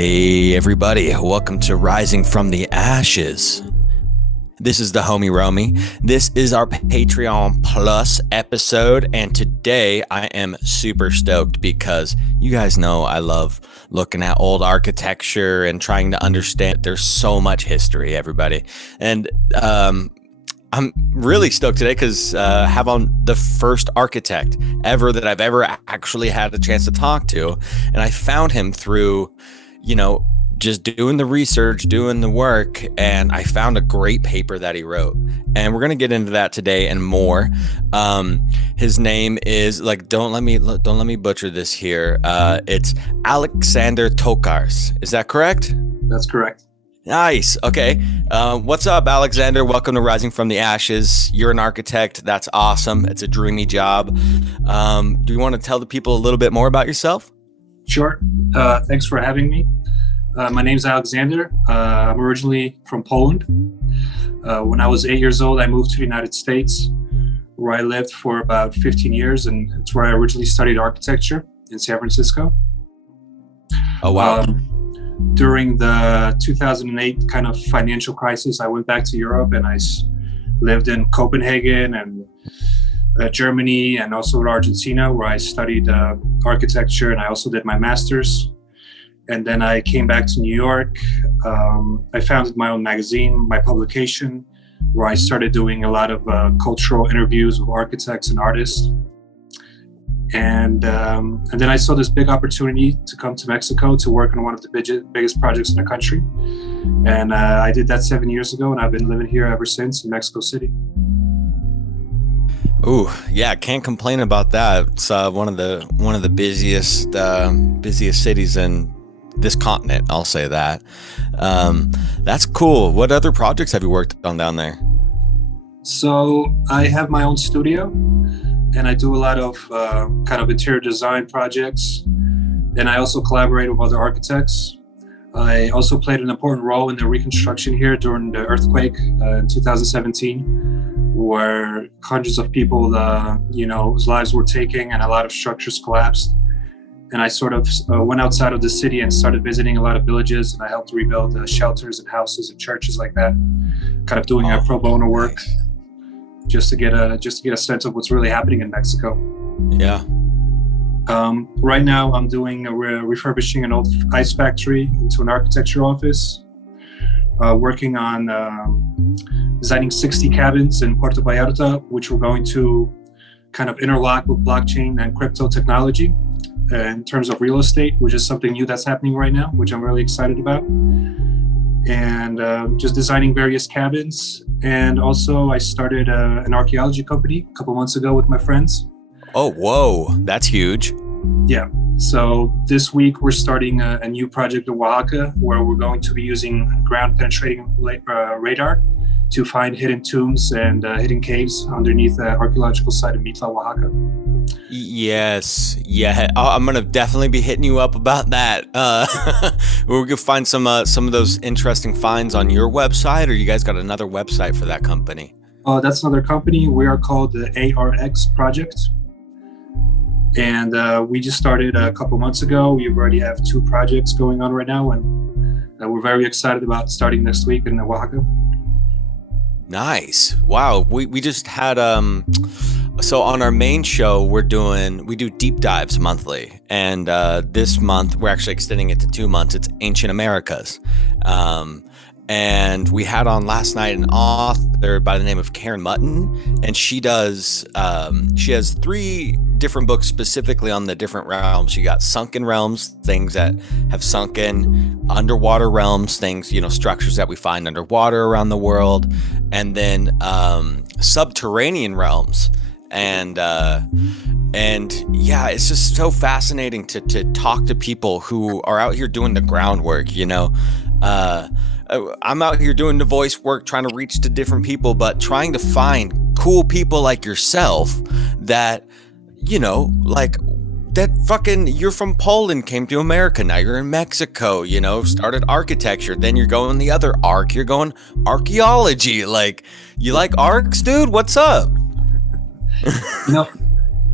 Hey everybody, welcome to Rising from the Ashes. This is the homie Romy. This is our Patreon Plus episode, and today I am super stoked because you guys know I love looking at old architecture and trying to understand. There's so much history, everybody. And I'm really stoked today because I have on the first architect ever that I've ever actually had a chance to talk to. And I found him through, just doing the research, doing the work, and I found a great paper that he wrote. And we're going to get into that today and more. His name is, don't let me butcher this here. It's Alexander Tokars. Is that correct? That's correct. Nice. Okay. What's up, Alexander? Welcome to Rising from the Ashes. You're an architect. That's awesome. It's a dreamy job. Do you want to tell the people a little bit more about yourself? Sure. Thanks for having me. My name's Alexander. I'm originally from Poland. When I was 8 years old, I moved to the United States, where I lived for about 15 years, and it's where I originally studied architecture in San Francisco. Oh, wow. During the 2008 kind of financial crisis, I went back to Europe and I lived in Copenhagen and Germany and also in Argentina, where I studied architecture, and I also did my master's. And then I came back to New York. I founded my own magazine, my publication, where I started doing a lot of cultural interviews with architects and artists. And then I saw this big opportunity to come to Mexico to work on one of the biggest projects in the country. And I did that 7 years ago, and I've been living here ever since in Mexico City. Ooh, yeah, can't complain about that. It's one of the busiest cities in this continent. I'll say that. That's cool. What other projects have you worked on down there? So I have my own studio, and I do a lot of kind of interior design projects. And I also collaborate with other architects. I also played an important role in the reconstruction here during the earthquake in 2017, where hundreds of people, whose lives were taken and a lot of structures collapsed. And I sort of went outside of the city and started visiting a lot of villages, and I helped rebuild shelters and houses and churches like that, kind of doing pro bono work. Nice. Just to get a sense of what's really happening in Mexico. Yeah. Right now, I'm doing refurbishing an old ice factory into an architecture office. Working on designing 60 cabins in Puerto Vallarta, which we're going to kind of interlock with blockchain and crypto technology in terms of real estate, which is something new that's happening right now, which I'm really excited about. And just designing various cabins. And also I started an archaeology company a couple months ago with my friends. Oh, whoa, that's huge. Yeah. So this week we're starting a new project in Oaxaca, where we're going to be using ground penetrating radar to find hidden tombs and hidden caves underneath the archaeological site of Mitla, Oaxaca. Yes. Yeah. I'm going to definitely be hitting you up about that. We're going to find some of those interesting finds on your website, or you guys got another website for that company? That's another company. We are called the ARX Project. And we just started a couple months ago. We already have 2 projects going on right now, and we're very excited about starting next week in Oaxaca. Nice. Wow. We just had so on our main show we do deep dives monthly, and this month we're actually extending it to 2 months. It's Ancient Americas. And we had on last night an author by the name of Karen Mutton, and she has 3 different books specifically on the different realms. You got sunken realms, things that have sunken, underwater realms, things, structures that we find underwater around the world, and then subterranean realms. And yeah, it's just so fascinating to talk to people who are out here doing the groundwork. I'm out here doing the voice work, trying to reach to different people, but trying to find cool people like yourself that, that fucking, you're from Poland, came to America, now you're in Mexico, started architecture, then you're going the other arc, you're going archaeology. You like arcs, dude? What's up?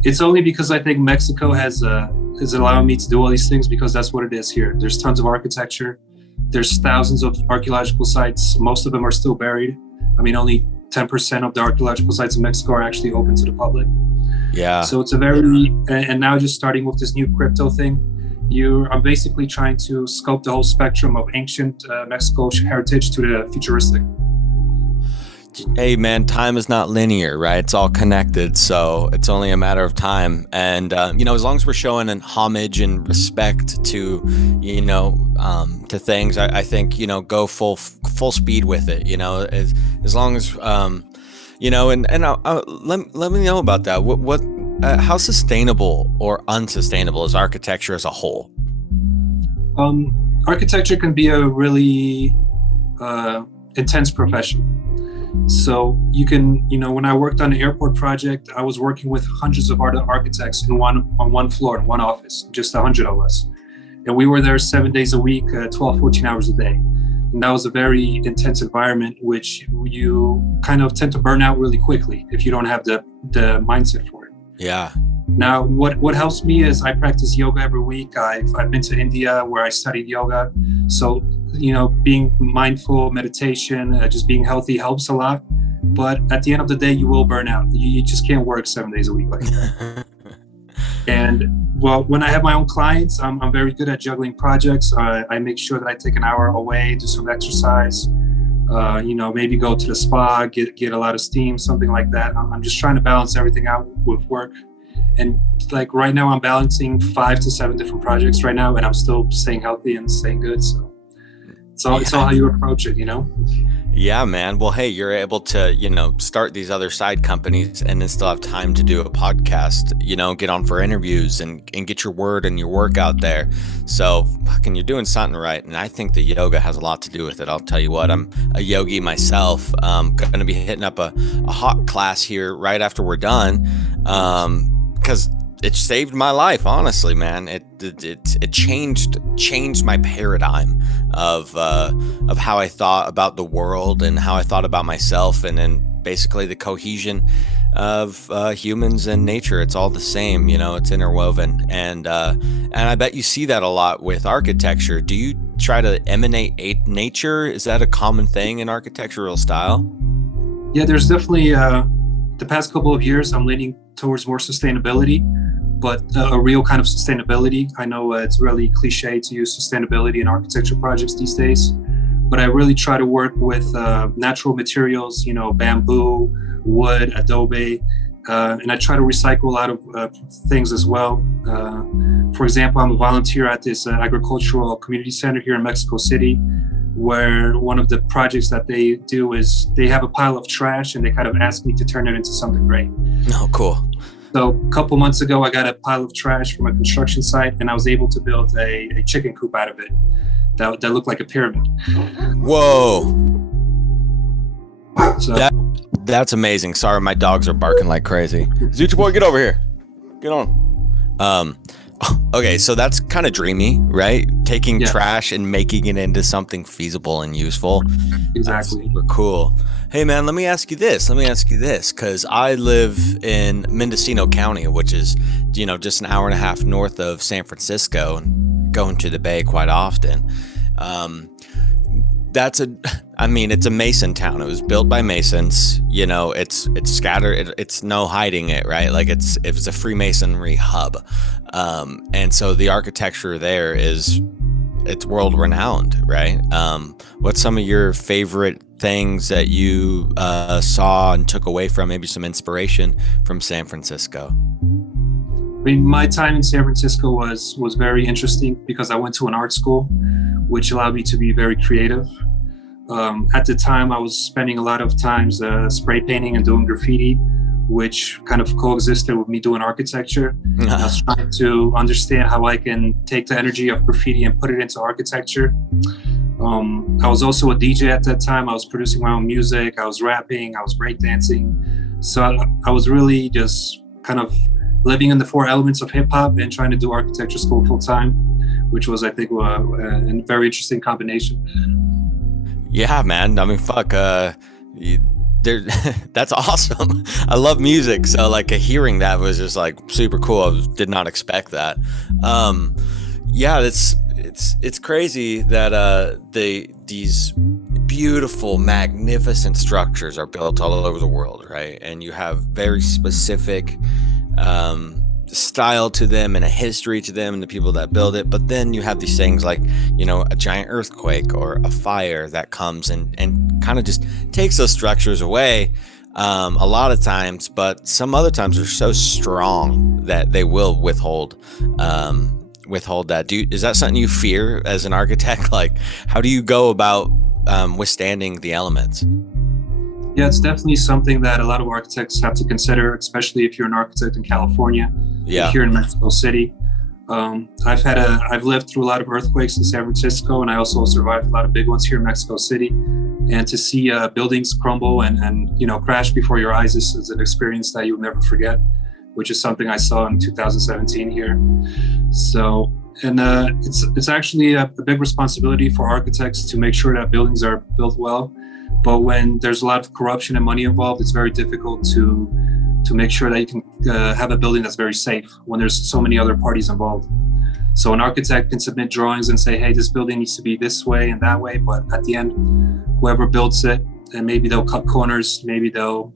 It's only because I think Mexico has is allowing me to do all these things because that's what it is here. There's tons of architecture. There's thousands of archaeological sites. Most of them are still buried. I mean, only 10% of the archaeological sites in Mexico are actually open to the public. Yeah. So it's a very, and now just starting with this new crypto thing, I'm basically trying to scope the whole spectrum of ancient Mexico heritage to the futuristic. Hey man, time is not linear, right? It's all connected, so it's only a matter of time. And as long as we're showing an homage and respect to, to things, I think go full speed with it. As long as let me know about that. How sustainable or unsustainable is architecture as a whole? Architecture can be a really intense profession. So you can, when I worked on the airport project, I was working with hundreds of other architects on one floor, in one office, just 100 of us. And we were there 7 days a week, 12, 14 hours a day. And that was a very intense environment, which you kind of tend to burn out really quickly if you don't have the mindset for it. Yeah. Now, what helps me is I practice yoga every week. I've been to India where I studied yoga. So, being mindful, meditation, just being healthy helps a lot. But at the end of the day, you will burn out. You just can't work 7 days a week like that. And well, when I have my own clients, I'm very good at juggling projects. I make sure that I take an hour away, do some exercise, maybe go to the spa, get a lot of steam, something like that. I'm just trying to balance everything out with work. And like right now, I'm balancing 5 to 7 different projects right now, and I'm still staying healthy and staying good. So it's all how you approach it, Yeah, man. Well, hey, you're able to, start these other side companies and then still have time to do a podcast, get on for interviews and get your word and your work out there. So fucking, you're doing something right. And I think the yoga has a lot to do with it. I'll tell you what, I'm a yogi myself. I'm going to be hitting up a hot class here right after we're done. Because it saved my life, honestly, man. It changed my paradigm of how I thought about the world and how I thought about myself, and then basically the cohesion of humans and nature. It's all the same, it's interwoven, and I bet you see that a lot with architecture. Do you try to emanate nature? Is that a common thing in architectural style? Yeah, there's definitely the past couple of years I'm leaning towards more sustainability, but a real kind of sustainability. I know it's really cliche to use sustainability in architecture projects these days, but I really try to work with natural materials, bamboo, wood, adobe, and I try to recycle a lot of things as well. For example, I'm a volunteer at this agricultural community center here in Mexico City, where one of the projects that they do is they have a pile of trash and they kind of ask me to turn it into something great. Oh, cool. So a couple months ago, I got a pile of trash from a construction site and I was able to build a chicken coop out of it that looked like a pyramid. Whoa. So that's amazing. Sorry, my dogs are barking like crazy. Zucha boy, get over here. Get on. Okay, so that's kind of dreamy, right? Taking trash and making it into something feasible and useful. Exactly. That's super cool. Hey man, let me ask you this, because I live in Mendocino County, which is, just an hour and a half north of San Francisco, and going to the Bay quite often. It's a Mason town. It was built by Masons. It's scattered. It's no hiding it, right? Like it's a Freemasonry hub, and so the architecture there it's world renowned, right? What's some of your favorite things that you saw and took away from, maybe some inspiration from San Francisco? I mean, my time in San Francisco was very interesting because I went to an art school, which allowed me to be very creative. At the time, I was spending a lot of times spray painting and doing graffiti, which kind of coexisted with me doing architecture. I was trying to understand how I can take the energy of graffiti and put it into architecture. I was also a DJ at that time. I was producing my own music. I was rapping. I was breakdancing. So I was really just kind of living in the 4 elements of hip hop and trying to do architecture school full time, which was, I think, a very interesting combination. Yeah, man. I mean, fuck. there, that's awesome. I love music, so like hearing that was just like super cool. Did not expect that. Yeah, it's crazy that these beautiful, magnificent structures are built all over the world, right? And you have very specific style to them and a history to them and the people that build it. But then you have these things like, a giant earthquake or a fire that comes and kind of just takes those structures away a lot of times. But some other times they're so strong that they will withhold that. Is that something you fear as an architect? Like, how do you go about withstanding the elements? Yeah, it's definitely something that a lot of architects have to consider, especially if you're an architect in California. Yeah. Here in Mexico City. I've lived through a lot of earthquakes in San Francisco, and I also survived a lot of big ones here in Mexico City. And to see buildings crumble and crash before your eyes is an experience that you'll never forget, which is something I saw in 2017 here. So, and it's actually a big responsibility for architects to make sure that buildings are built well. But when there's a lot of corruption and money involved, it's very difficult to make sure that you can have a building that's very safe when there's so many other parties involved. So an architect can submit drawings and say, hey, this building needs to be this way and that way. But at the end, whoever builds it, and maybe they'll cut corners, maybe they'll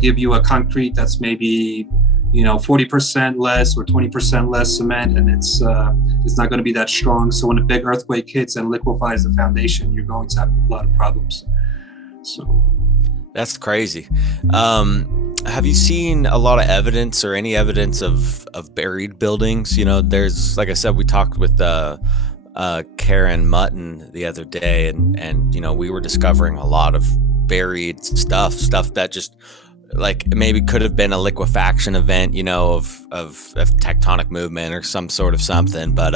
give you a concrete that's maybe 40% less or 20% less cement, and it's not going to be that strong. So when a big earthquake hits and liquefies the foundation, you're going to have a lot of problems. So that's crazy. Have you seen a lot of evidence or any evidence of buried buildings? There's, like I said, we talked with Karen Mutton the other day, and we were discovering a lot of buried stuff that just like maybe could have been a liquefaction event, of tectonic movement or some sort of something. But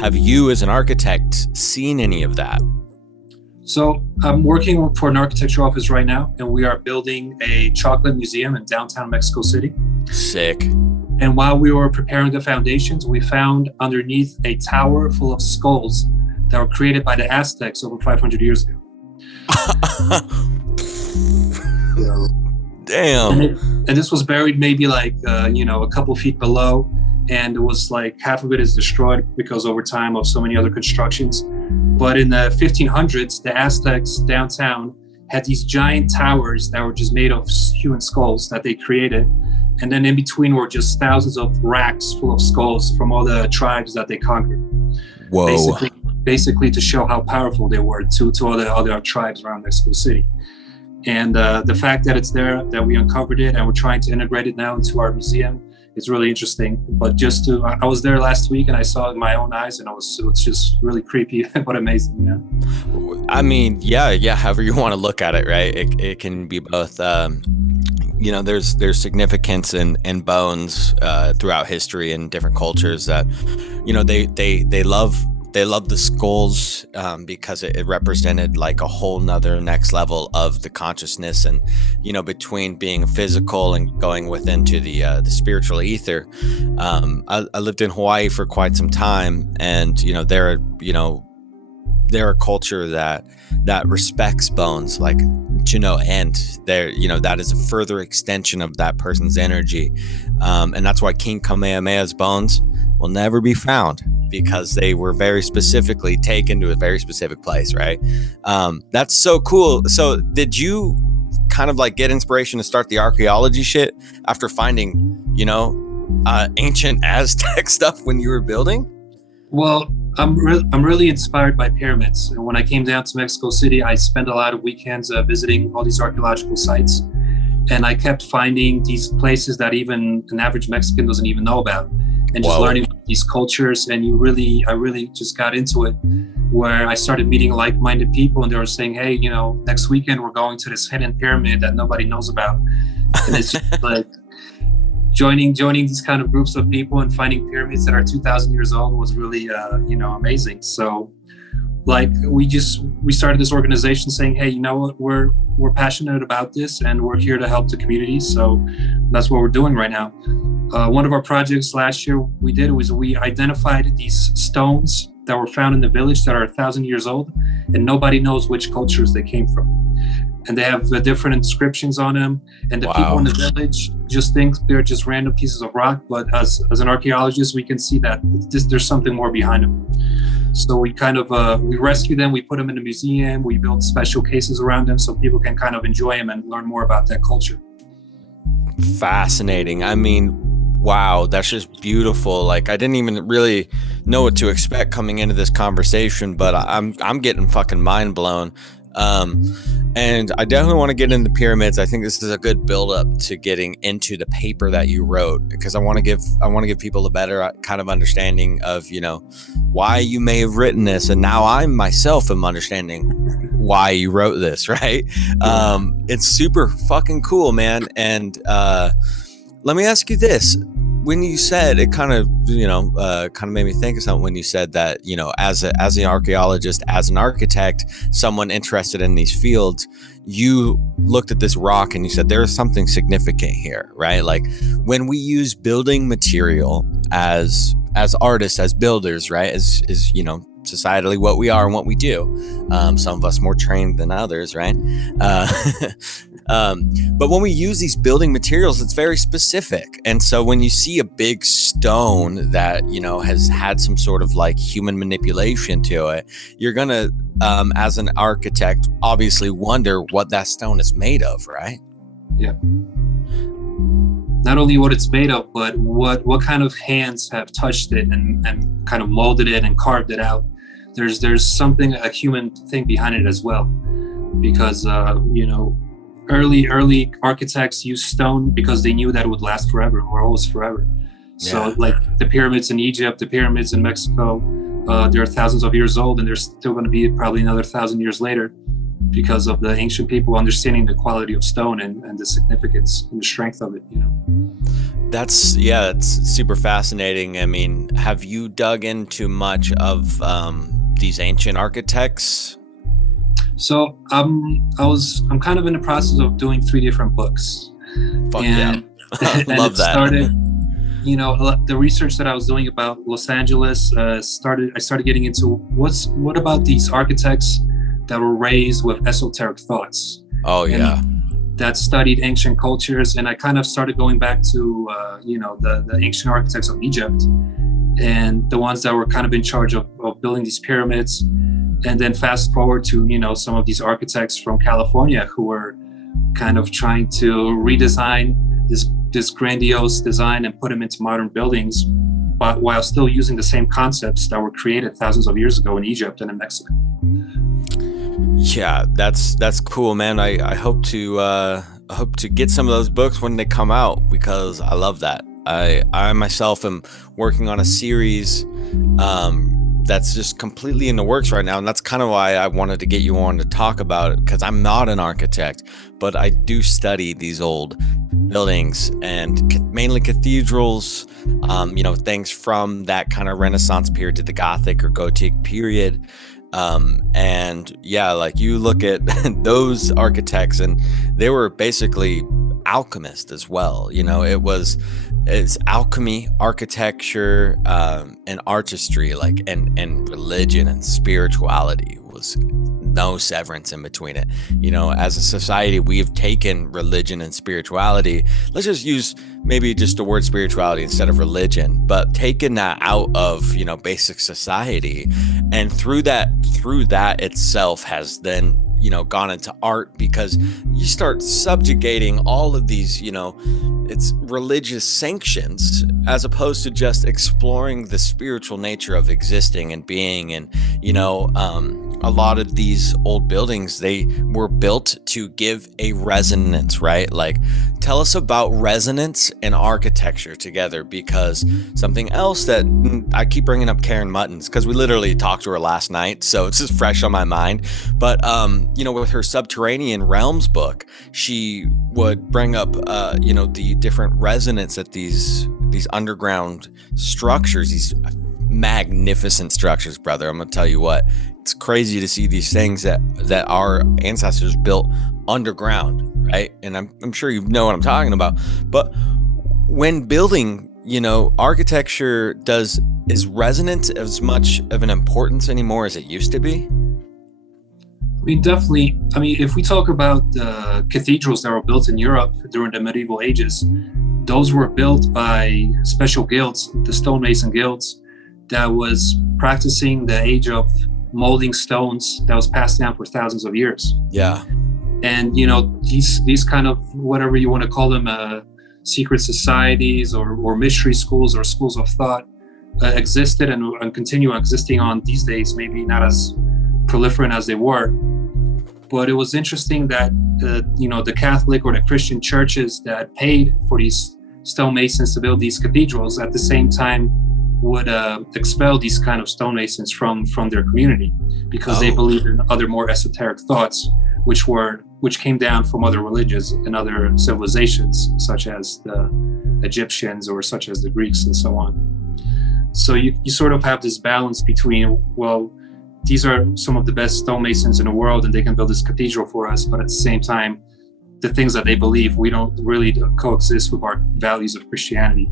have you, as an architect, seen any of that? So I'm working for an architecture office right now, and we are building a chocolate museum in downtown Mexico City. Sick. And while we were preparing the foundations, we found underneath a tower full of skulls that were created by the Aztecs over 500 years ago. Damn. And this was buried maybe like, a couple feet below. And it was like half of it is destroyed because over time of so many other constructions. But in the 1500s, the Aztecs downtown had these giant towers that were just made of human skulls that they created. And then in between were just thousands of racks full of skulls from all the tribes that they conquered. Whoa. Basically to show how powerful they were to all the other tribes around Mexico City. And the fact that it's there, that we uncovered it, and we're trying to integrate it now into our museum, it's really interesting. But I was there last week and I saw it in my own eyes, and it's just really creepy but amazing. Yeah. I mean, yeah. However you want to look at it, right? It can be both. There's significance in bones throughout history and different cultures that, they love the skulls because it represented like a whole nother next level of the consciousness, and between being physical and going within to the spiritual ether. I lived in Hawaii for quite some time, and they're a culture that respects bones like to no end. That is a further extension of that person's energy, and that's why King Kamehameha's bones will never be found, because they were very specifically taken to a very specific place, right? That's so cool. So did you kind of like get inspiration to start the archaeology shit after finding, ancient Aztec stuff when you were building? Well, I'm really inspired by pyramids. And when I came down to Mexico City, I spent a lot of weekends visiting all these archaeological sites. And I kept finding these places that even an average Mexican doesn't even know about. And just learning these cultures, and I really just got into it, where I started meeting like-minded people, and they were saying, hey, next weekend we're going to this hidden pyramid that nobody knows about. And it's just like joining these kind of groups of people and finding pyramids that are 2,000 years old was really, amazing. So like we started this organization saying, hey, we're passionate about this, and we're here to help the community. So that's what we're doing right now. One of our projects last year we identified these stones that were found in the village that are 1,000 years old, and nobody knows which cultures they came from. And they have different inscriptions on them. And the people in the village just think they're just random pieces of rock. But as an archaeologist, we can see that there's something more behind them. So we kind of, we rescue them, we put them in a museum, we build special cases around them so people can kind of enjoy them and learn more about that culture. Fascinating. I mean, wow, that's just beautiful. Like, I didn't even really know what to expect coming into this conversation, but I'm getting fucking mind blown. And I definitely want to get into pyramids. I think this is a good build up to getting into the paper that you wrote, because I want to give people a better kind of understanding of, you know, why you may have written this. And now I myself am understanding why you wrote this, right? It's super fucking cool, man. And, let me ask you this. When you said it, kind of made me think of something when you said that, you know, as an archaeologist, as an architect, someone interested in these fields, you looked at this rock and you said there is something significant here, right? Like, when we use building material as artists, as builders, right? As you know, societally what we are and what we do. Some of us more trained than others, right? But when we use these building materials, it's very specific. And so when you see a big stone that, you know, has had some sort of like human manipulation to it, you're going to, as an architect, obviously wonder what that stone is made of, right? Yeah. Not only what it's made of, but what kind of hands have touched it and kind of molded it and carved it out. There's something, a human thing behind it as well, because you know, early architects used stone because they knew that it would last forever or always forever. So like the pyramids in Egypt, the pyramids in Mexico, they're thousands of years old, and they're still going to be probably another 1,000 years later, because of the ancient people understanding the quality of stone and the significance and the strength of it, you know. That's super fascinating. I mean, have you dug into much of these ancient architects? So I'm kind of in the process of doing 3 different books. Fuck yeah. Love that. Started, you know, the research that I was doing about Los Angeles, I started getting into what about these architects that were raised with esoteric thoughts. Oh yeah. And that studied ancient cultures, and I kind of started going back to you know, the ancient architects of Egypt and the ones that were kind of in charge of building these pyramids. And then fast forward to, you know, some of these architects from California who were kind of trying to redesign this grandiose design and put them into modern buildings, but while still using the same concepts that were created thousands of years ago in Egypt and in Mexico. Yeah, that's cool, man. I hope to get some of those books when they come out, because I love that. I myself am working on a series that's just completely in the works right now, and that's kind of why I wanted to get you on to talk about it, because I'm not an architect, but I do study these old buildings and mainly cathedrals, you know, things from that kind of Renaissance period to the Gothic or Gothic period. And yeah, like you look at those architects and they were basically alchemists as well. You know, it's alchemy, architecture, and artistry, like, and religion and spirituality was no severance in between it. You know, as a society, we've taken religion and spirituality. Let's just use maybe just the word spirituality instead of religion, but taken that out of, you know, basic society. And through that itself has then, you know, gone into art, because you start subjugating all of these, you know, it's religious sanctions as opposed to just exploring the spiritual nature of existing and being. And, you know, a lot of these old buildings, they were built to give a resonance, right? Like, tell us about resonance and architecture together, because something else that I keep bringing up Karen Muttons, because we literally talked to her last night, so it's just fresh on my mind. But, you know, with her Subterranean Realms book, she would bring up, you know, the different resonance at these underground structures, these magnificent structures, brother. I'm gonna tell you what, it's crazy to see these things that our ancestors built underground, right? And I'm sure you know what I'm talking about. But when building architecture is resonance as much of an importance anymore as it used to be? I mean, definitely. I mean, if we talk about the cathedrals that were built in Europe during the medieval ages, those were built by special guilds, the stonemason guilds, that was practicing the age of molding stones that was passed down for thousands of years. Yeah. And, these kind of, whatever you want to call them, secret societies or mystery schools or schools of thought existed and continue existing on these days, maybe not as proliferant as they were. But it was interesting that, the Catholic or the Christian churches that paid for these stonemasons to build these cathedrals at the same time would expel these kind of stonemasons from their community, because they believed in other more esoteric thoughts, which came down from other religions and other civilizations, such as the Egyptians or such as the Greeks and so on. So you sort of have this balance between, well, these are some of the best stonemasons in the world and they can build this cathedral for us, but at the same time, the things that they believe, we don't really coexist with our values of Christianity.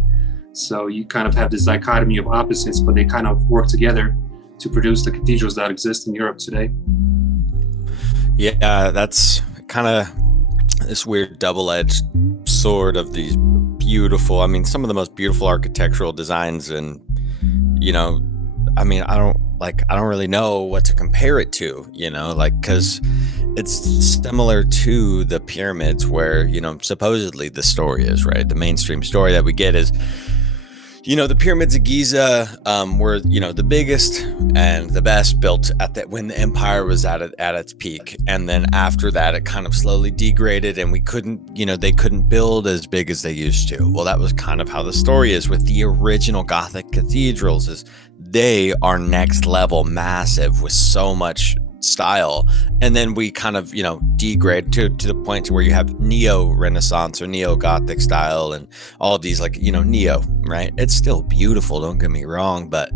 So you kind of have this dichotomy of opposites, but they kind of work together to produce the cathedrals that exist in Europe today. Yeah, that's kind of this weird double-edged sword of these beautiful, some of the most beautiful architectural designs. And, I don't really know what to compare it to, because it's similar to the pyramids where, supposedly the story is, right? The mainstream story that we get is, the pyramids of Giza were, the biggest and the best built when the empire was at its peak. And then after that, it kind of slowly degraded and they couldn't build as big as they used to. Well, that was kind of how the story is with the original Gothic cathedrals, is they are next level massive with so much style, and then we kind of degrade to the point to where you have neo-Renaissance or neo-Gothic style and all of these neo, right? It's still beautiful, don't get me wrong, but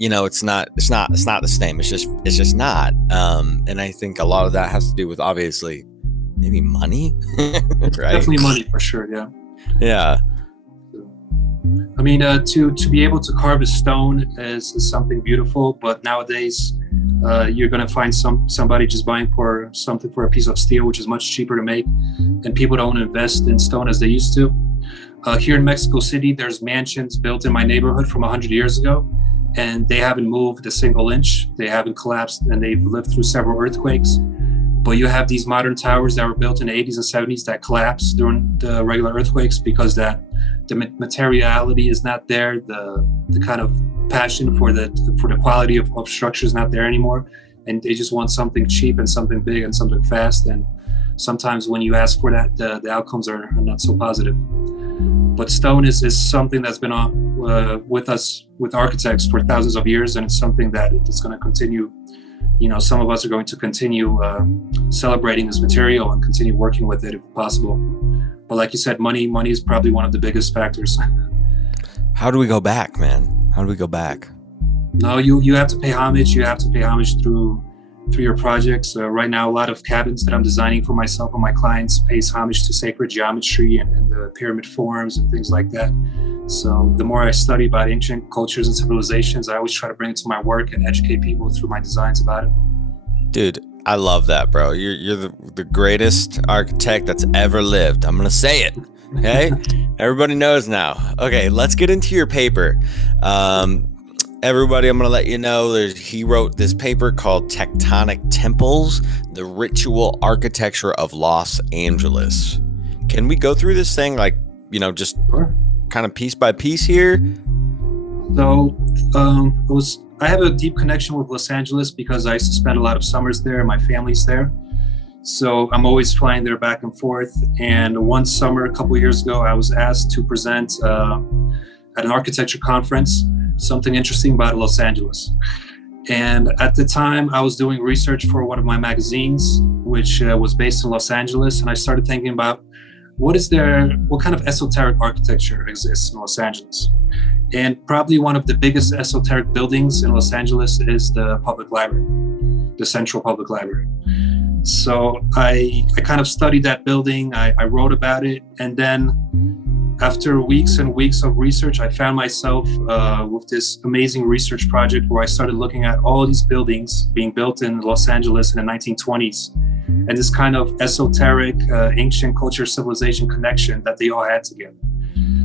it's not the same. It's just not. And I think a lot of that has to do with, obviously, maybe money. Right? Definitely money, for sure. Yeah. I mean, to be able to carve a stone is something beautiful, but nowadays you're going to find somebody just buying for something for a piece of steel, which is much cheaper to make, and people don't invest in stone as they used to. Here in Mexico City, there's mansions built in my neighborhood from 100 years ago, and they haven't moved a single inch. They haven't collapsed, and they've lived through several earthquakes. But you have these modern towers that were built in the 80s and 70s that collapse during the regular earthquakes because the materiality is not there. The kind of passion for the quality of structure is not there anymore. And they just want something cheap and something big and something fast. And sometimes when you ask for that, the outcomes are not so positive. But stone is something that's been with us, with architects, for thousands of years. And it's something that is going to continue. Some of us are going to continue celebrating this material and continue working with it if possible. But like you said, money is probably one of the biggest factors. How do we go back, man? How do we go back? No, you have to pay homage. You have to pay homage through your projects. Right now, a lot of cabins that I'm designing for myself and my clients pays homage to sacred geometry and the pyramid forms and things like that. So the more I study about ancient cultures and civilizations, I always try to bring it to my work and educate people through my designs about it. Dude, I love that, bro. You're the greatest architect that's ever lived. I'm going to say it. Okay? Everybody knows now. Okay, let's get into your paper. Everybody, I'm going to let you know he wrote this paper called Tectonic Temples, the Ritual Architecture of Los Angeles. Can we go through this thing just Sure. kind of piece by piece here? So I have a deep connection with Los Angeles because I used to spend a lot of summers there and my family's there. So I'm always flying there back and forth. And one summer, a couple of years ago, I was asked to present at an architecture conference something interesting about Los Angeles. And at the time, I was doing research for one of my magazines, which was based in Los Angeles. And I started thinking about what kind of esoteric architecture exists in Los Angeles. And probably one of the biggest esoteric buildings in Los Angeles is the public library, the Central Public Library. So I kind of studied that building. I wrote about it. And then after weeks and weeks of research, I found myself with this amazing research project where I started looking at all these buildings being built in Los Angeles in the 1920s, and this kind of esoteric ancient culture civilization connection that they all had together.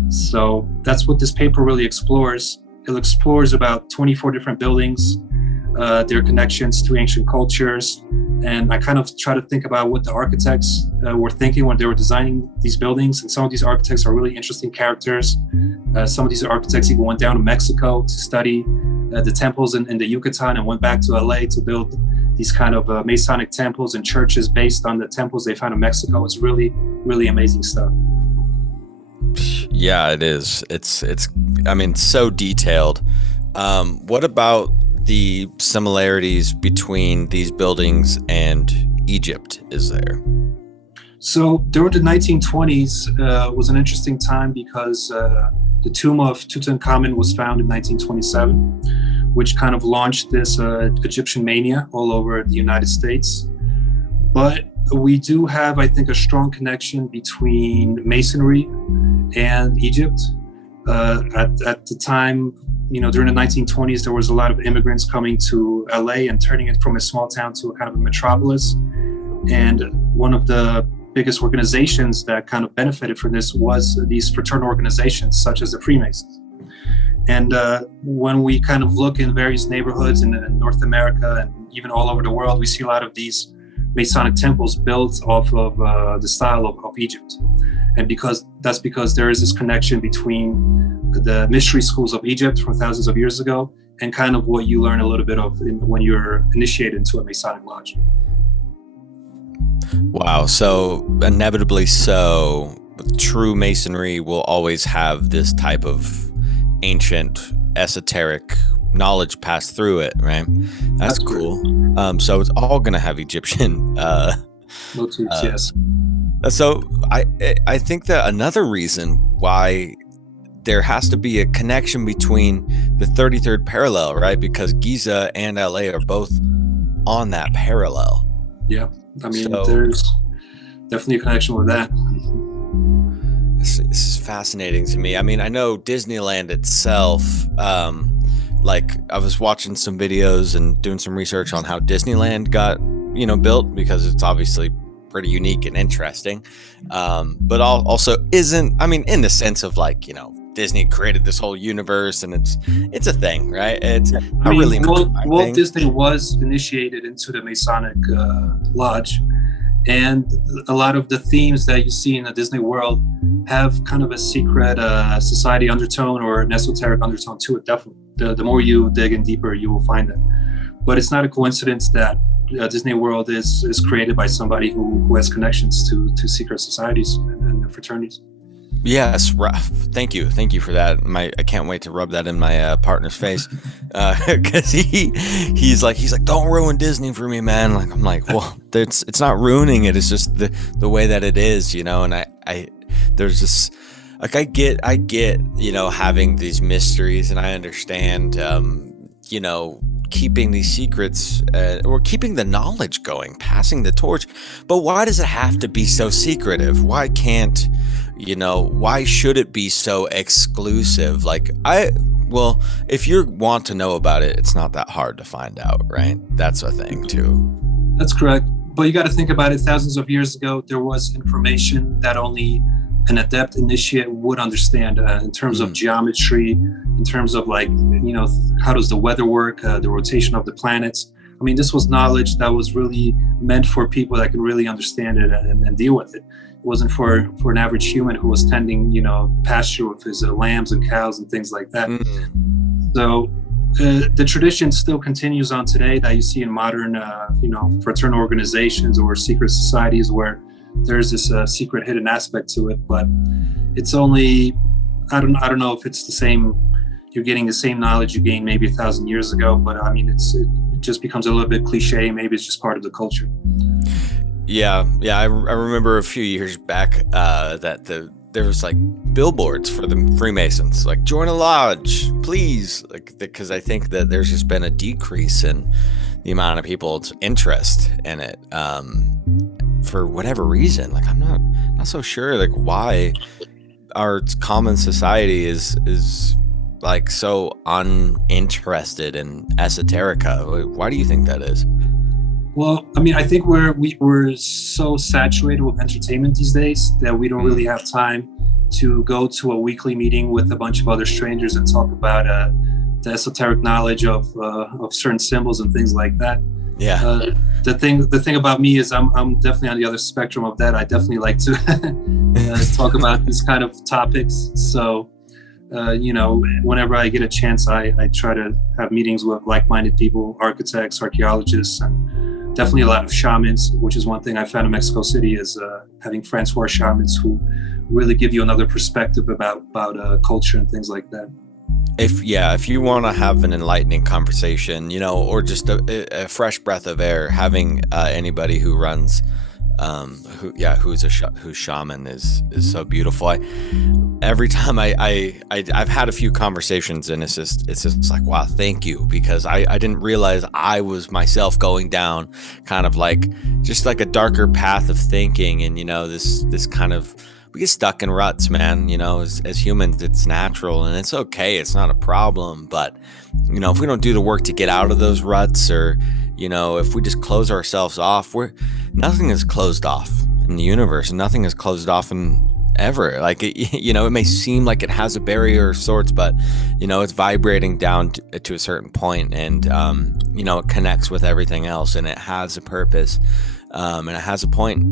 So that's what this paper really explores. It explores about 24 different buildings, their connections to ancient cultures. And I kind of try to think about what the architects were thinking when they were designing these buildings. And some of these architects are really interesting characters. Some of these architects even went down to Mexico to study the temples in the Yucatan and went back to LA to build these kind of Masonic temples and churches based on the temples they found in Mexico. It's really, really amazing stuff. Yeah, it is. It's I mean, so detailed. What about the similarities between these buildings and Egypt is there? So during the 1920s was an interesting time because the tomb of Tutankhamun was found in 1927, which kind of launched this Egyptian mania all over the United States. But we do have, I think, a strong connection between Masonry and Egypt. At the time, during the 1920s, there was a lot of immigrants coming to LA and turning it from a small town to a kind of a metropolis. And one of the biggest organizations that kind of benefited from this was these fraternal organizations, such as the Freemasons. And when we kind of look in various neighborhoods in North America and even all over the world, we see a lot of these Masonic temples built off of the style of Egypt. And because there is this connection between the mystery schools of Egypt from thousands of years ago and kind of what you learn a little bit of when you're initiated into a Masonic lodge. Wow. So inevitably so, true Masonry will always have this type of ancient esoteric knowledge passed through it, right? That's cool. So it's all going to have Egyptian motifs, yes. So I think that another reason why there has to be a connection between the 33rd parallel, right? Because Giza and LA are both on that parallel. Yeah, I mean, there's definitely a connection with that. This is fascinating to me. I mean, I know Disneyland itself, like I was watching some videos and doing some research on how Disneyland got, built, because it's obviously pretty unique and interesting. But also isn't, I mean, in the sense of like, Disney created this whole universe and it's a thing, right? It's really Walt Disney was initiated into the Masonic lodge, and a lot of the themes that you see in the Disney world have kind of a secret society undertone or an esoteric undertone to it. Definitely, the more you dig in deeper, you will find it. But it's not a coincidence that Disney World is created by somebody who has connections to secret societies and fraternities. Yes, thank you for that. I can't wait to rub that in my partner's face, because he's like, don't ruin Disney for me, man. Like, I'm like, well, it's not ruining it. It's just the way that it is, And I there's this, like, I get having these mysteries, and I understand, keeping these secrets or keeping the knowledge going, passing the torch. But why does it have to be so secretive? Why can't, why should it be so exclusive? Like, if you want to know about it, it's not that hard to find out, right? That's a thing too. That's correct. But you got to think about it. Thousands of years ago, there was information that only an adept initiate would understand in terms of geometry, in terms of how does the weather work, the rotation of the planets. I mean, this was knowledge that was really meant for people that can really understand it and deal with it. It wasn't for an average human who was tending, pasture with his lambs and cows and things like that. So the tradition still continues on today that you see in modern, fraternal organizations or secret societies where there's this secret hidden aspect to it, but it's only, I don't know if it's the same, you're getting the same knowledge you gained maybe 1,000 years ago, but I mean, it just becomes a little bit cliche. Maybe it's just part of the culture. Yeah. I remember a few years back that there was like billboards for the Freemasons, like, join a lodge, please. Like, because I think that there's just been a decrease in the amount of people's interest in it. For whatever reason, like, I'm not so sure, like, why our common society is like so uninterested in esoterica. Why do you think that is? Well, I mean, I think we're so saturated with entertainment these days that we don't really have time to go to a weekly meeting with a bunch of other strangers and talk about the esoteric knowledge of certain symbols and things like that. Yeah. The thing about me is I'm definitely on the other spectrum of that. I definitely like to talk about these kind of topics. So, whenever I get a chance, I try to have meetings with like-minded people, architects, archaeologists, and definitely a lot of shamans, which is one thing I found in Mexico City is having friends who are shamans who really give you another perspective about culture and things like that. If you want to have an enlightening conversation, or just a fresh breath of air, having anybody who runs, who's shaman is so beautiful. Every time I've had a few conversations, and it's just like, wow, thank you, because I didn't realize I was myself going down kind of like just like a darker path of thinking, and this kind of. We get stuck in ruts, man. As humans, it's natural and it's okay. It's not a problem. But, if we don't do the work to get out of those ruts, or, if we just close ourselves off, nothing is closed off in the universe, and nothing is closed off in ever. Like, it may seem like it has a barrier of sorts, but, it's vibrating down to a certain point, and, it connects with everything else, and it has a purpose, and it has a point.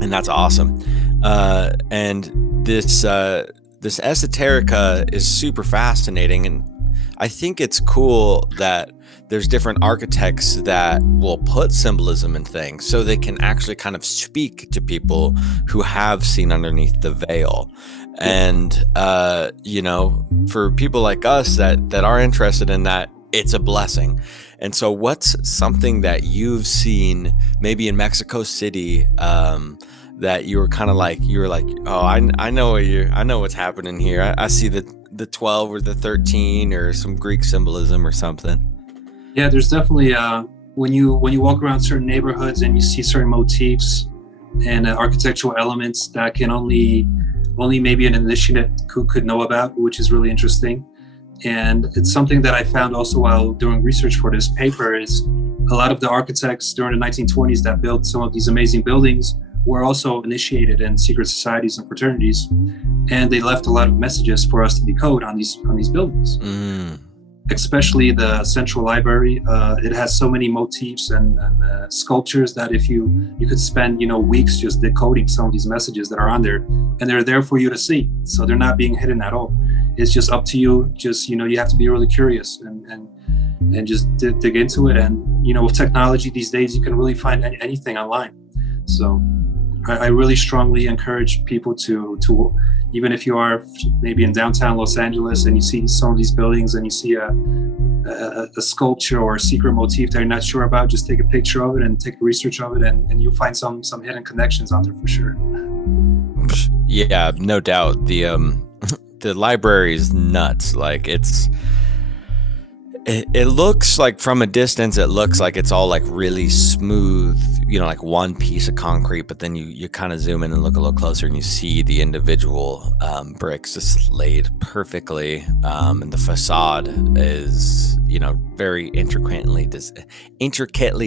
And that's awesome. And this esoterica is super fascinating. And I think it's cool that there's different architects that will put symbolism in things so they can actually kind of speak to people who have seen underneath the veil. And, for people like us that are interested in that, it's a blessing. And so what's something that you've seen maybe in Mexico City, that you were kind of like, oh, I know what's happening here. I see the 12 or the 13 or some Greek symbolism or something. Yeah, there's definitely when you walk around certain neighborhoods and you see certain motifs and architectural elements that can only maybe an initiate could know about, which is really interesting. And it's something that I found also while doing research for this paper is a lot of the architects during the 1920s that built some of these amazing buildings were also initiated in secret societies and fraternities, and they left a lot of messages for us to decode on these buildings. Especially the Central Library. It has so many motifs and sculptures that if you could spend weeks just decoding some of these messages that are on there, and they're there for you to see. So they're not being hidden at all. It's just up to you. Just you have to be really curious and just dig into it. And with technology these days, you can really find anything online. So I really strongly encourage people to even if you are maybe in downtown Los Angeles and you see some of these buildings and you see a sculpture or a secret motif that you're not sure about, just take a picture of it and take research of it, and you'll find some hidden connections out there for sure. Yeah, no doubt. The library is nuts. Like it looks like from a distance, it looks like it's all like really smooth, like one piece of concrete, but then you kind of zoom in and look a little closer and you see the individual bricks just laid perfectly. And the facade is, very intricately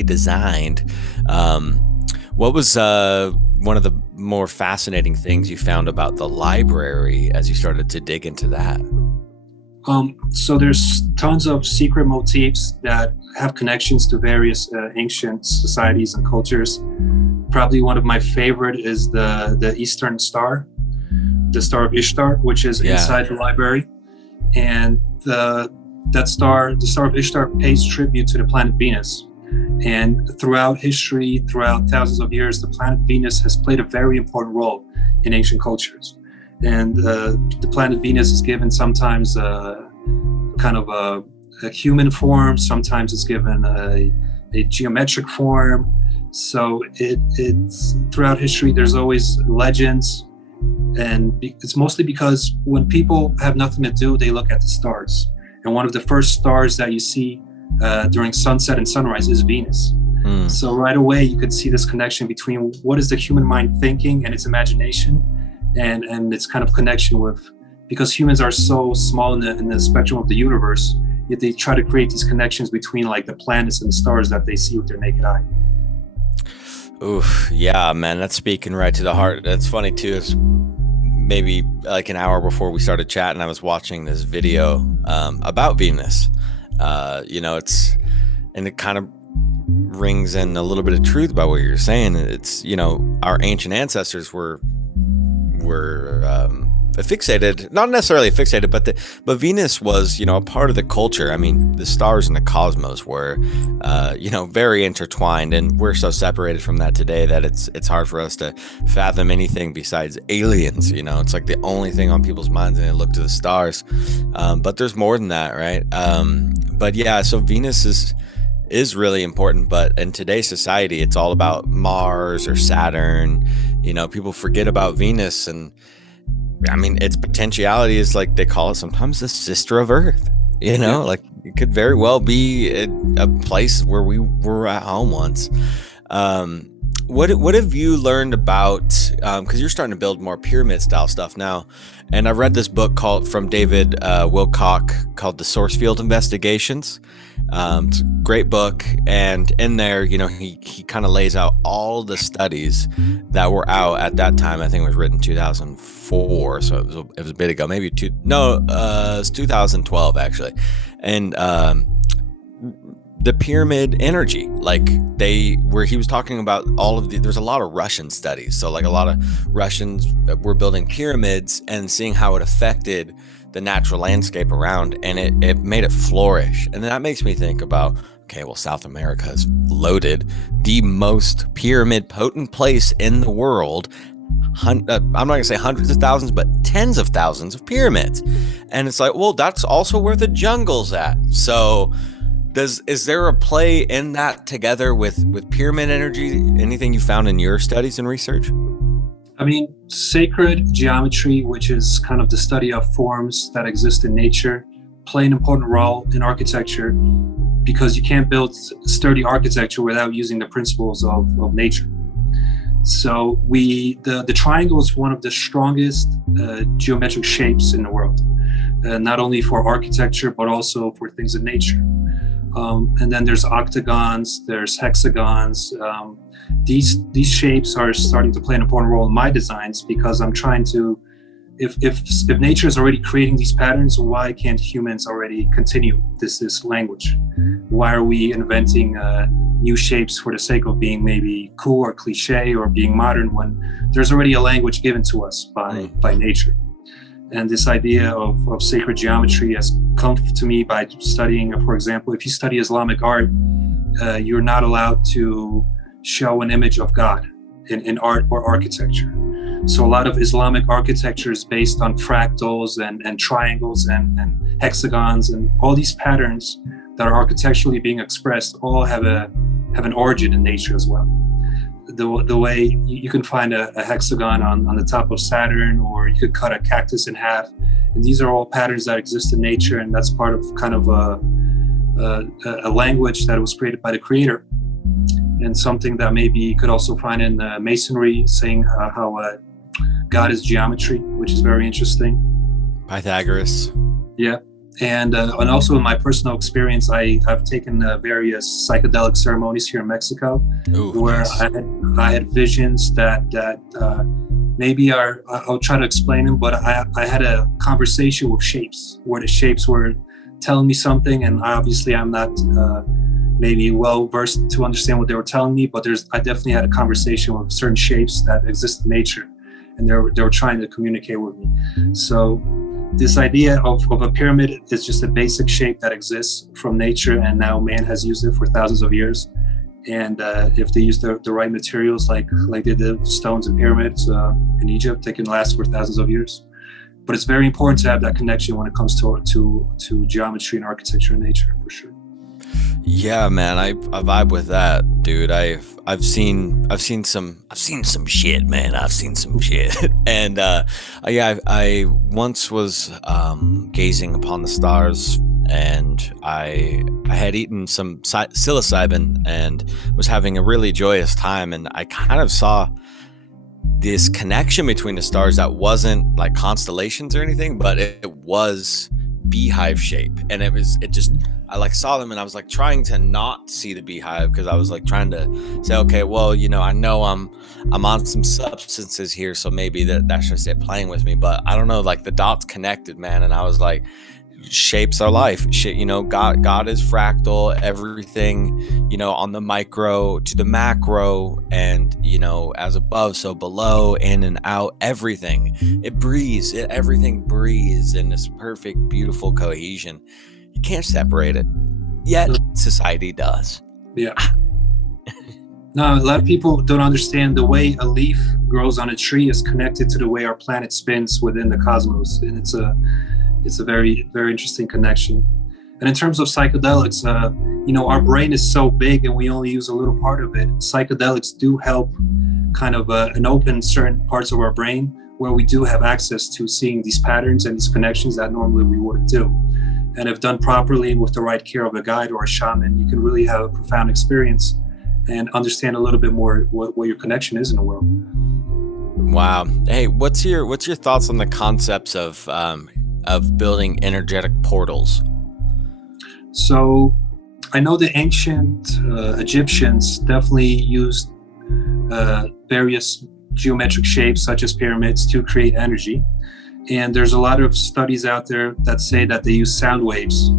designed. What was one of the more fascinating things you found about the library as you started to dig into that? So there's tons of secret motifs that have connections to various ancient societies and cultures. Probably one of my favorite is the Eastern Star, the Star of Ishtar, which is inside the library. And that star, the Star of Ishtar, pays tribute to the planet Venus. And throughout history, throughout thousands of years, the planet Venus has played a very important role in ancient cultures. And the planet Venus is given sometimes kind of a human form, sometimes it's given a geometric form. So it's throughout history, there's always legends, and it's mostly because when people have nothing to do, they look at the stars. And one of the first stars that you see during sunset and sunrise is Venus. So right away, you could see this connection between what is the human mind thinking and its imagination, and its kind of connection with, because humans are so small in the spectrum of the universe, yet they try to create these connections between like the planets and the stars that they see with their naked eye. Oof, yeah, man, that's speaking right to the heart. That's funny too. It's maybe like an hour before we started chatting, I was watching this video about Venus. It's, and it kind of rings in a little bit of truth about what you're saying. It's, our ancient ancestors were fixated, not necessarily fixated, but Venus was, a part of the culture. I mean, the stars in the cosmos were, very intertwined, and we're so separated from that today that it's hard for us to fathom anything besides aliens. It's like the only thing on people's minds, and they look to the stars. But there's more than that, right? But yeah, so Venus is really important, but in today's society, it's all about Mars or Saturn. People forget about Venus, and I mean, its potentiality is, like they call it sometimes, the sister of Earth. Like it could very well be a place where we were at home once. What have you learned about, because you're starting to build more pyramid style stuff now, and I read this book from David Wilcock called The Source Field Investigations. It's a great book, and in there, he kind of lays out all the studies that were out at that time. I think it was written 2004, so it was a bit ago, maybe it's 2012 actually. And the pyramid energy, like where he was talking about there's a lot of Russian studies, so like a lot of Russians were building pyramids and seeing how it affected the natural landscape around, and it made it flourish. And then that makes me think about, okay, well, South America is loaded, the most pyramid potent place in the world. I'm not gonna say hundreds of thousands, but tens of thousands of pyramids. And it's like, well, that's also where the jungle's at. So is there a play in that together with pyramid energy? Anything you found in your studies and research? I mean, sacred geometry, which is kind of the study of forms that exist in nature, play an important role in architecture, because you can't build sturdy architecture without using the principles of nature. So the triangle is one of the strongest geometric shapes in the world, not only for architecture, but also for things in nature. And then there's octagons, there's hexagons. These shapes are starting to play an important role in my designs, because I'm trying to, if nature is already creating these patterns, why can't humans already continue this language? Why are we inventing new shapes for the sake of being maybe cool or cliche or being modern, when there's already a language given to us by nature? And this idea of sacred geometry has come to me by studying, for example, if you study Islamic art, you're not allowed to show an image of God in art or architecture. So a lot of Islamic architecture is based on fractals and triangles and hexagons, and all these patterns that are architecturally being expressed all have an origin in nature as well. The way you can find a hexagon on the top of Saturn, or you could cut a cactus in half, and these are all patterns that exist in nature, and that's part of kind of a language that was created by the creator, and something that maybe you could also find in Masonry, saying how God is geometry, which is very interesting. Pythagoras. Yeah. And also in my personal experience, I've taken various psychedelic ceremonies here in Mexico. Ooh, where nice. I had visions that maybe I'll try to explain them, but I had a conversation with shapes, where the shapes were telling me something, and obviously I'm not maybe well versed to understand what they were telling me, but I definitely had a conversation with certain shapes that exist in nature, and they were trying to communicate with me. So this idea of a pyramid is just a basic shape that exists from nature, and now man has used it for thousands of years. And if they use the right materials, like they did stones and pyramids in Egypt, they can last for thousands of years. But it's very important to have that connection when it comes to geometry and architecture and nature, for sure. Yeah, man, I vibe with that, dude. I've seen some shit, man. I've seen some shit. And I once was gazing upon the stars, and I had eaten some psilocybin and was having a really joyous time, and I kind of saw this connection between the stars that wasn't like constellations or anything, but it was beehive shape. And it just, I like saw them and I was like trying to not see the beehive, because I was like trying to say, okay, well, I know I'm on some substances here, so maybe that's just it playing with me. But I don't know, like the dots connected, man. And I was like, shapes are life. Shit, God is fractal. Everything, on the micro to the macro, and as above, so below, in and out. Everything everything breathes in this perfect, beautiful cohesion. You can't separate it. Yet society does. Yeah. No, a lot of people don't understand the way a leaf grows on a tree is connected to the way our planet spins within the cosmos, and it's a very, very interesting connection. And in terms of psychedelics, our brain is so big and we only use a little part of it. Psychedelics do help kind of and open certain parts of our brain where we do have access to seeing these patterns and these connections that normally we wouldn't do. And if done properly with the right care of a guide or a shaman, you can really have a profound experience and understand a little bit more what your connection is in the world. Wow. Hey, what's your thoughts on the concepts of building energetic portals? So I know the ancient Egyptians definitely used various geometric shapes such as pyramids to create energy. And there's a lot of studies out there that say that they use sound waves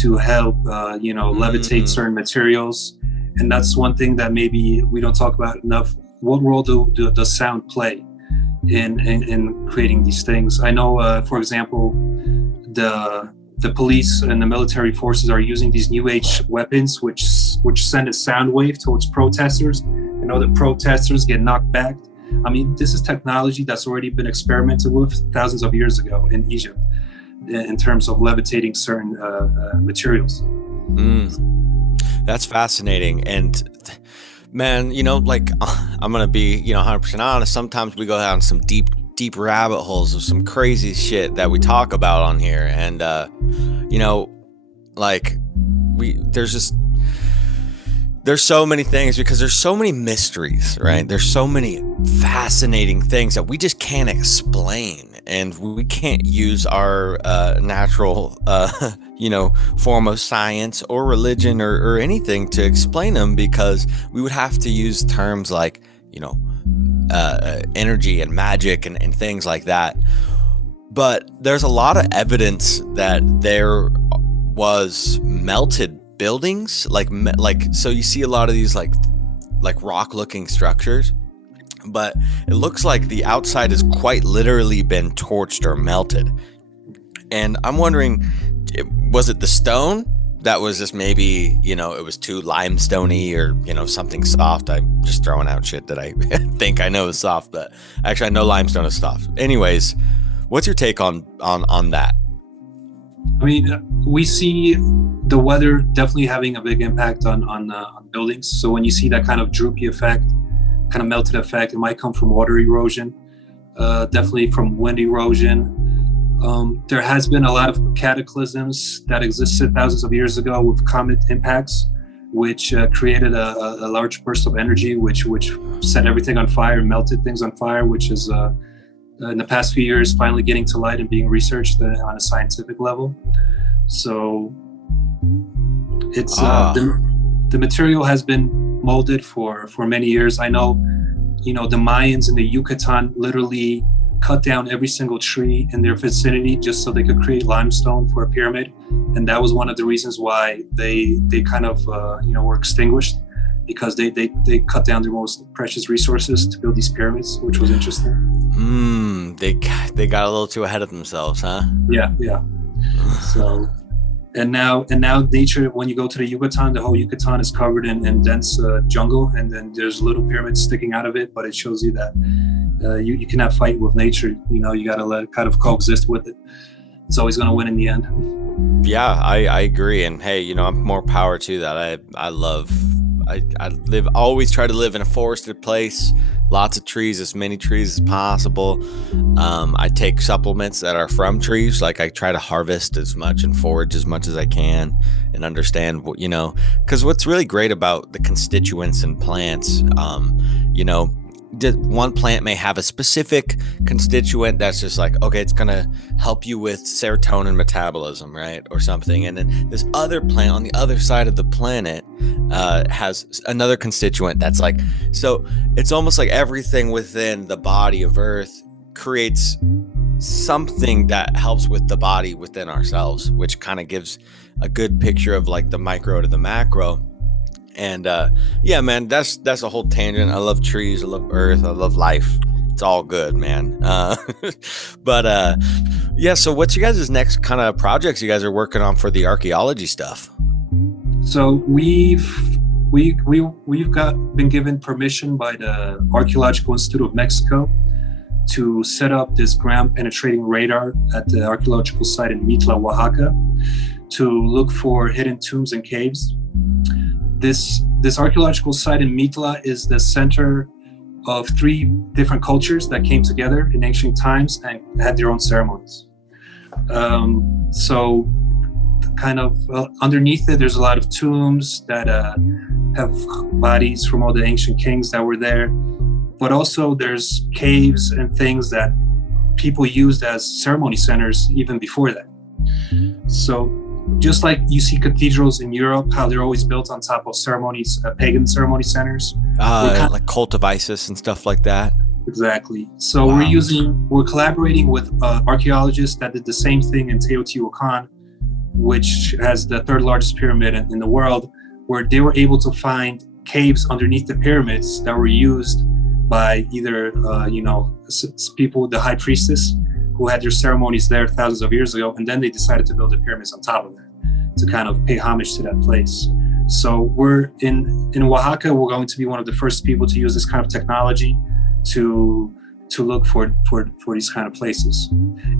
to help, levitate certain materials. And that's one thing that maybe we don't talk about enough. What role does sound play in creating these things? I know, for example, the police and the military forces are using these new age weapons, which send a sound wave towards protesters. The protesters get knocked back. I mean, this is technology that's already been experimented with thousands of years ago in Egypt in terms of levitating certain materials. That's fascinating. And man, like I'm going to be, 100% honest. Sometimes we go down some deep rabbit holes of some crazy shit that we talk about on here. And, there's so many things because there's so many mysteries, right? There's so many fascinating things that we just can't explain, and we can't use our natural, form of science or religion or anything to explain them, because we would have to use terms like, energy and magic and things like that. But there's a lot of evidence that there was melted buildings, so you see a lot of these like rock looking structures, but it looks like the outside has quite literally been torched or melted. And I'm wondering, was it the stone that was just maybe, it was too limestoney or, something soft? I'm just throwing out shit that I think I know is soft, but actually I know limestone is soft. Anyways, what's your take on that? I mean, we see the weather definitely having a big impact on buildings. So when you see that kind of droopy effect, kind of melted effect, it might come from water erosion, definitely from wind erosion. There has been a lot of cataclysms that existed thousands of years ago with comet impacts, which created a large burst of energy, which set everything on fire and melted things on fire, which is in the past few years finally getting to light and being researched on a scientific level. So it's the material has been molded for many years. I know, the Mayans in the Yucatan literally cut down every single tree in their vicinity just so they could create limestone for a pyramid, and that was one of the reasons why they kind of were extinguished, because they cut down their most precious resources to build these pyramids, which was interesting. They got a little too ahead of themselves, huh? Yeah. So, and now nature, when you go to the Yucatan, the whole Yucatan is covered in dense jungle, and then there's little pyramids sticking out of it. But it shows you that you cannot fight with nature. You got to let it kind of coexist with it. It's always going to win in the end. Yeah, I agree. And hey, I'm more power to that. I always try to live in a forested place, lots of trees, as many trees as possible. I take supplements that are from trees. Like I try to harvest as much and forage as much as I can and understand what, because what's really great about the constituents in plants, one plant may have a specific constituent that's just like, okay, it's gonna help you with serotonin metabolism, right, or something, and then this other plant on the other side of the planet has another constituent that's like, so it's almost like everything within the body of Earth creates something that helps with the body within ourselves, which kind of gives a good picture of like the micro to the macro. And yeah, man, that's a whole tangent. I love trees, I love Earth, I love life. It's all good, man. But yeah, so what's you guys' next kind of projects you guys are working on for the archaeology stuff? So we've been given permission by the Archaeological Institute of Mexico to set up this ground penetrating radar at the archaeological site in Mitla, Oaxaca, to look for hidden tombs and caves. This archaeological site in Mitla is the center of 3 different cultures that came together in ancient times and had their own ceremonies. So kind of underneath it, there's a lot of tombs that have bodies from all the ancient kings that were there. But also there's caves and things that people used as ceremony centers even before that. So just like you see cathedrals in Europe, how they're always built on top of ceremonies, pagan ceremony centers. Like cult of Isis and stuff like that. Exactly. So Wow. we're collaborating with archaeologists that did the same thing in Teotihuacan, which has the 3rd largest pyramid in the world, where they were able to find caves underneath the pyramids that were used by either, people, the high priestess, who had their ceremonies there thousands of years ago, and then they decided to build the pyramids on top of that to kind of pay homage to that place. So we're in Oaxaca, we're going to be one of the first people to use this kind of technology to look for these kind of places.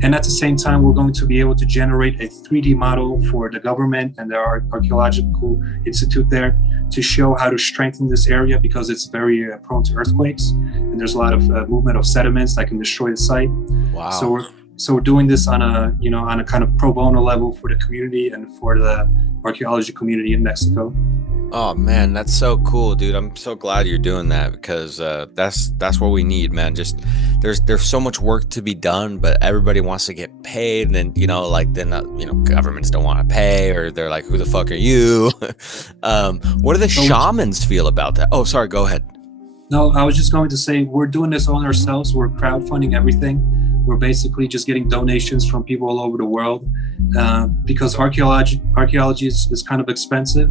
And at the same time, we're going to be able to generate a 3D model for the government and the Archaeological Institute there to show how to strengthen this area, because it's very prone to earthquakes, and there's a lot of movement of sediments that can destroy the site. Wow. So we're doing this on a kind of pro bono level for the community and for the archaeology community in Mexico. Oh man, that's so cool, dude. I'm so glad you're doing that, because that's what we need, man. Just there's so much work to be done, but everybody wants to get paid, and then governments don't want to pay, or they're like, who the fuck are you? What do the shamans feel about that? Oh, sorry, go ahead. No, I was just going to say, we're doing this on ourselves. We're crowdfunding everything. We're basically just getting donations from people all over the world, because archaeology is kind of expensive,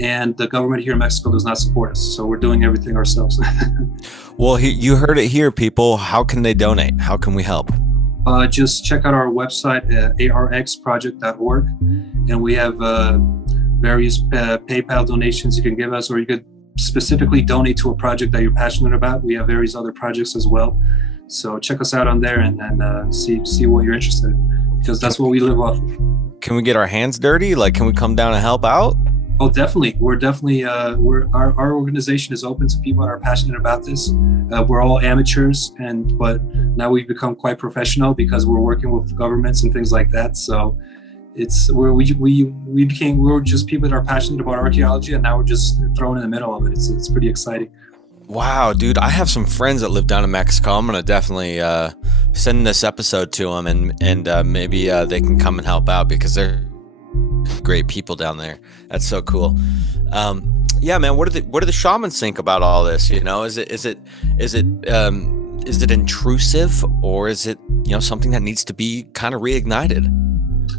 and the government here in Mexico does not support us. So we're doing everything ourselves. Well, you heard it here, people. How can they donate? How can we help? Just check out our website, arxproject.org, and we have various PayPal donations you can give us, or you could specifically donate to a project that you're passionate about. We have various other projects as well. So check us out on there and see what you're interested in, because that's what we live off of. Can we get our hands dirty? Like, can we come down and help out? Oh, definitely. We're definitely, our organization is open to people that are passionate about this. We're all amateurs, but now we've become quite professional because we're working with governments and things like that. So we were just people that are passionate about archaeology, and now we're just thrown in the middle of it. It's pretty exciting. Wow, dude, I have some friends that live down in Mexico. I'm gonna definitely send this episode to them, and maybe they can come and help out, because they're great people down there. That's so cool. Yeah, man. What do the shamans think about all this? Is it intrusive, or is it something that needs to be kind of reignited?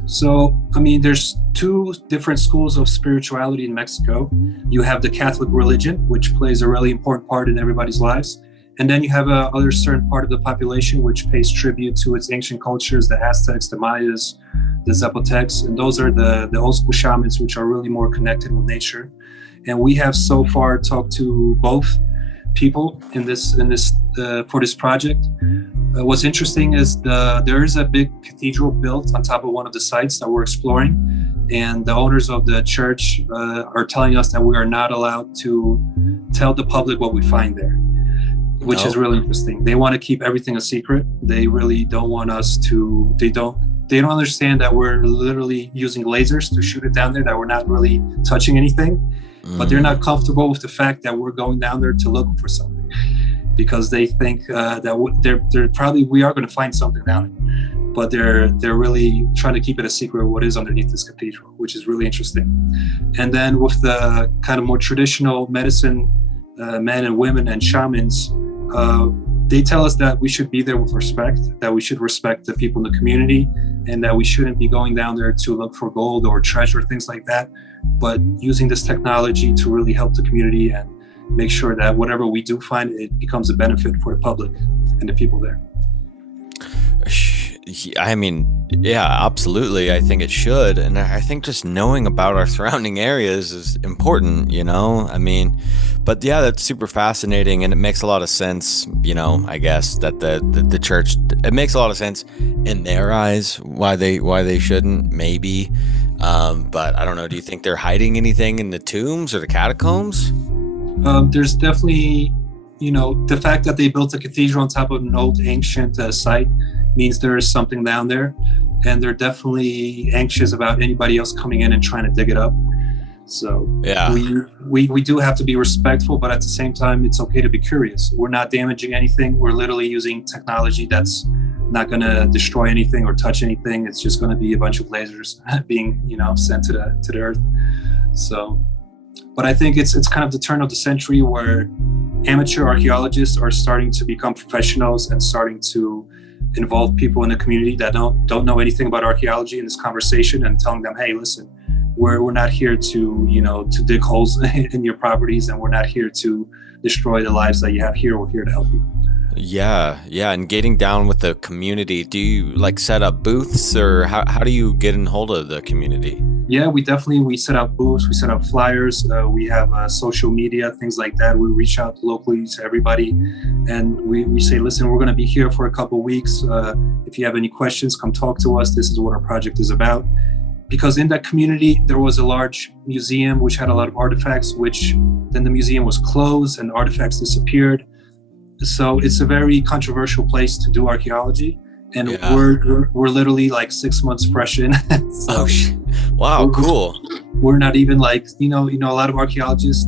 So, I mean, there's 2 different schools of spirituality in Mexico. You have the Catholic religion, which plays a really important part in everybody's lives. And then you have other certain part of the population which pays tribute to its ancient cultures, the Aztecs, the Mayas, the Zapotecs. And those are the old school shamans, which are really more connected with nature. And we have so far talked to both people in this for this project. What's interesting is there is a big cathedral built on top of one of the sites that we're exploring, and the owners of the church are telling us that we are not allowed to tell the public what we find there, which is really interesting. They want to keep everything a secret. They really don't want us to. They don't understand that we're literally using lasers to shoot it down there, that we're not really touching anything. But they're not comfortable with the fact that we're going down there to look for something. because they think they're probably, we are going to find something down there, but they're really trying to keep it a secret what is underneath this cathedral, which is really interesting. And then with the kind of more traditional medicine men and women and shamans, they tell us that we should be there with respect, that we should respect the people in the community, and that we shouldn't be going down there to look for gold or treasure, things like that, but using this technology to really help the community and make sure that whatever we do find, it becomes a benefit for the public and the people there. I mean, yeah, absolutely. I think it should. And I think just knowing about our surrounding areas is important, you know? I mean, but yeah, that's super fascinating. And it makes a lot of sense, you know, I guess that the church, it makes a lot of sense in their eyes why they shouldn't, maybe. But I don't know. Do you think they're hiding anything in the tombs or the catacombs? There's definitely, you know, the fact that they built a cathedral on top of an old ancient site means there is something down there, and they're definitely anxious about anybody else coming in and trying to dig it up. So yeah, we do have to be respectful, but at the same time, it's okay to be curious. We're not damaging anything. We're literally using technology that's not going to destroy anything or touch anything. It's just going to be a bunch of lasers being, you know, sent to the earth. So, but I think it's kind of the turn of the century where amateur archaeologists are starting to become professionals and starting to involve people in the community that don't know anything about archaeology in this conversation, and telling them, hey, listen, we're not here to, you know, to dig holes in your properties, and we're not here to destroy the lives that you have here. We're here to help you. Yeah. And getting down with the community, do you like set up booths, or how do you get in hold of the community? Yeah, we set up booths, we set up flyers, we have social media, things like that. We reach out locally to everybody, and we say, listen, we're going to be here for a couple of weeks. If you have any questions, come talk to us. This is what our project is about. Because in that community, there was a large museum which had a lot of artifacts, which then the museum was closed and artifacts disappeared. So it's a very controversial place to do archaeology. And yeah, we're literally like 6 months fresh in. So wow, cool. We're not even like, you know, a lot of archaeologists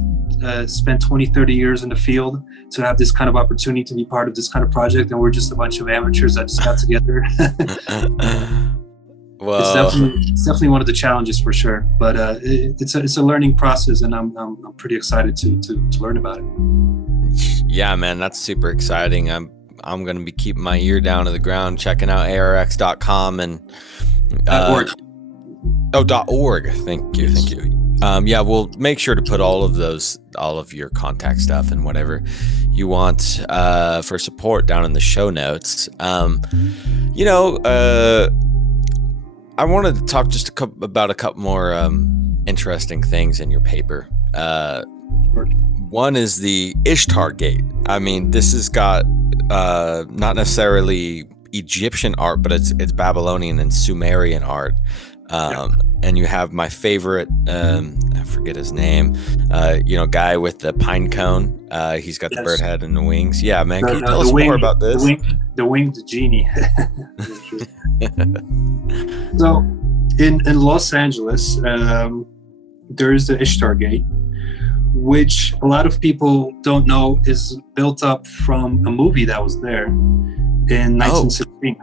spend 20, 30 years in the field to have this kind of opportunity to be part of this kind of project. And we're just a bunch of amateurs that just got together. Well, it's definitely one of the challenges for sure. But it's a learning process, and I'm pretty excited to learn about it. Yeah, man, that's super exciting. I'm going to be keeping my ear down to the ground, checking out arx.com and .org. .org. Thank you. Yeah, we'll make sure to put all of your contact stuff and whatever you want for support down in the show notes. You know, I wanted to talk just about a couple more interesting things in your paper. One is the Ishtar Gate. I mean, this has got not necessarily Egyptian art, but it's Babylonian and Sumerian art. And you have my favorite, I forget his name, guy with the pine cone. He's got the bird head and the wings. Yeah, man. Can you tell us more about this? The winged genie. So in Los Angeles, there is the Ishtar Gate, which a lot of people don't know is built up from a movie that was there in 1916.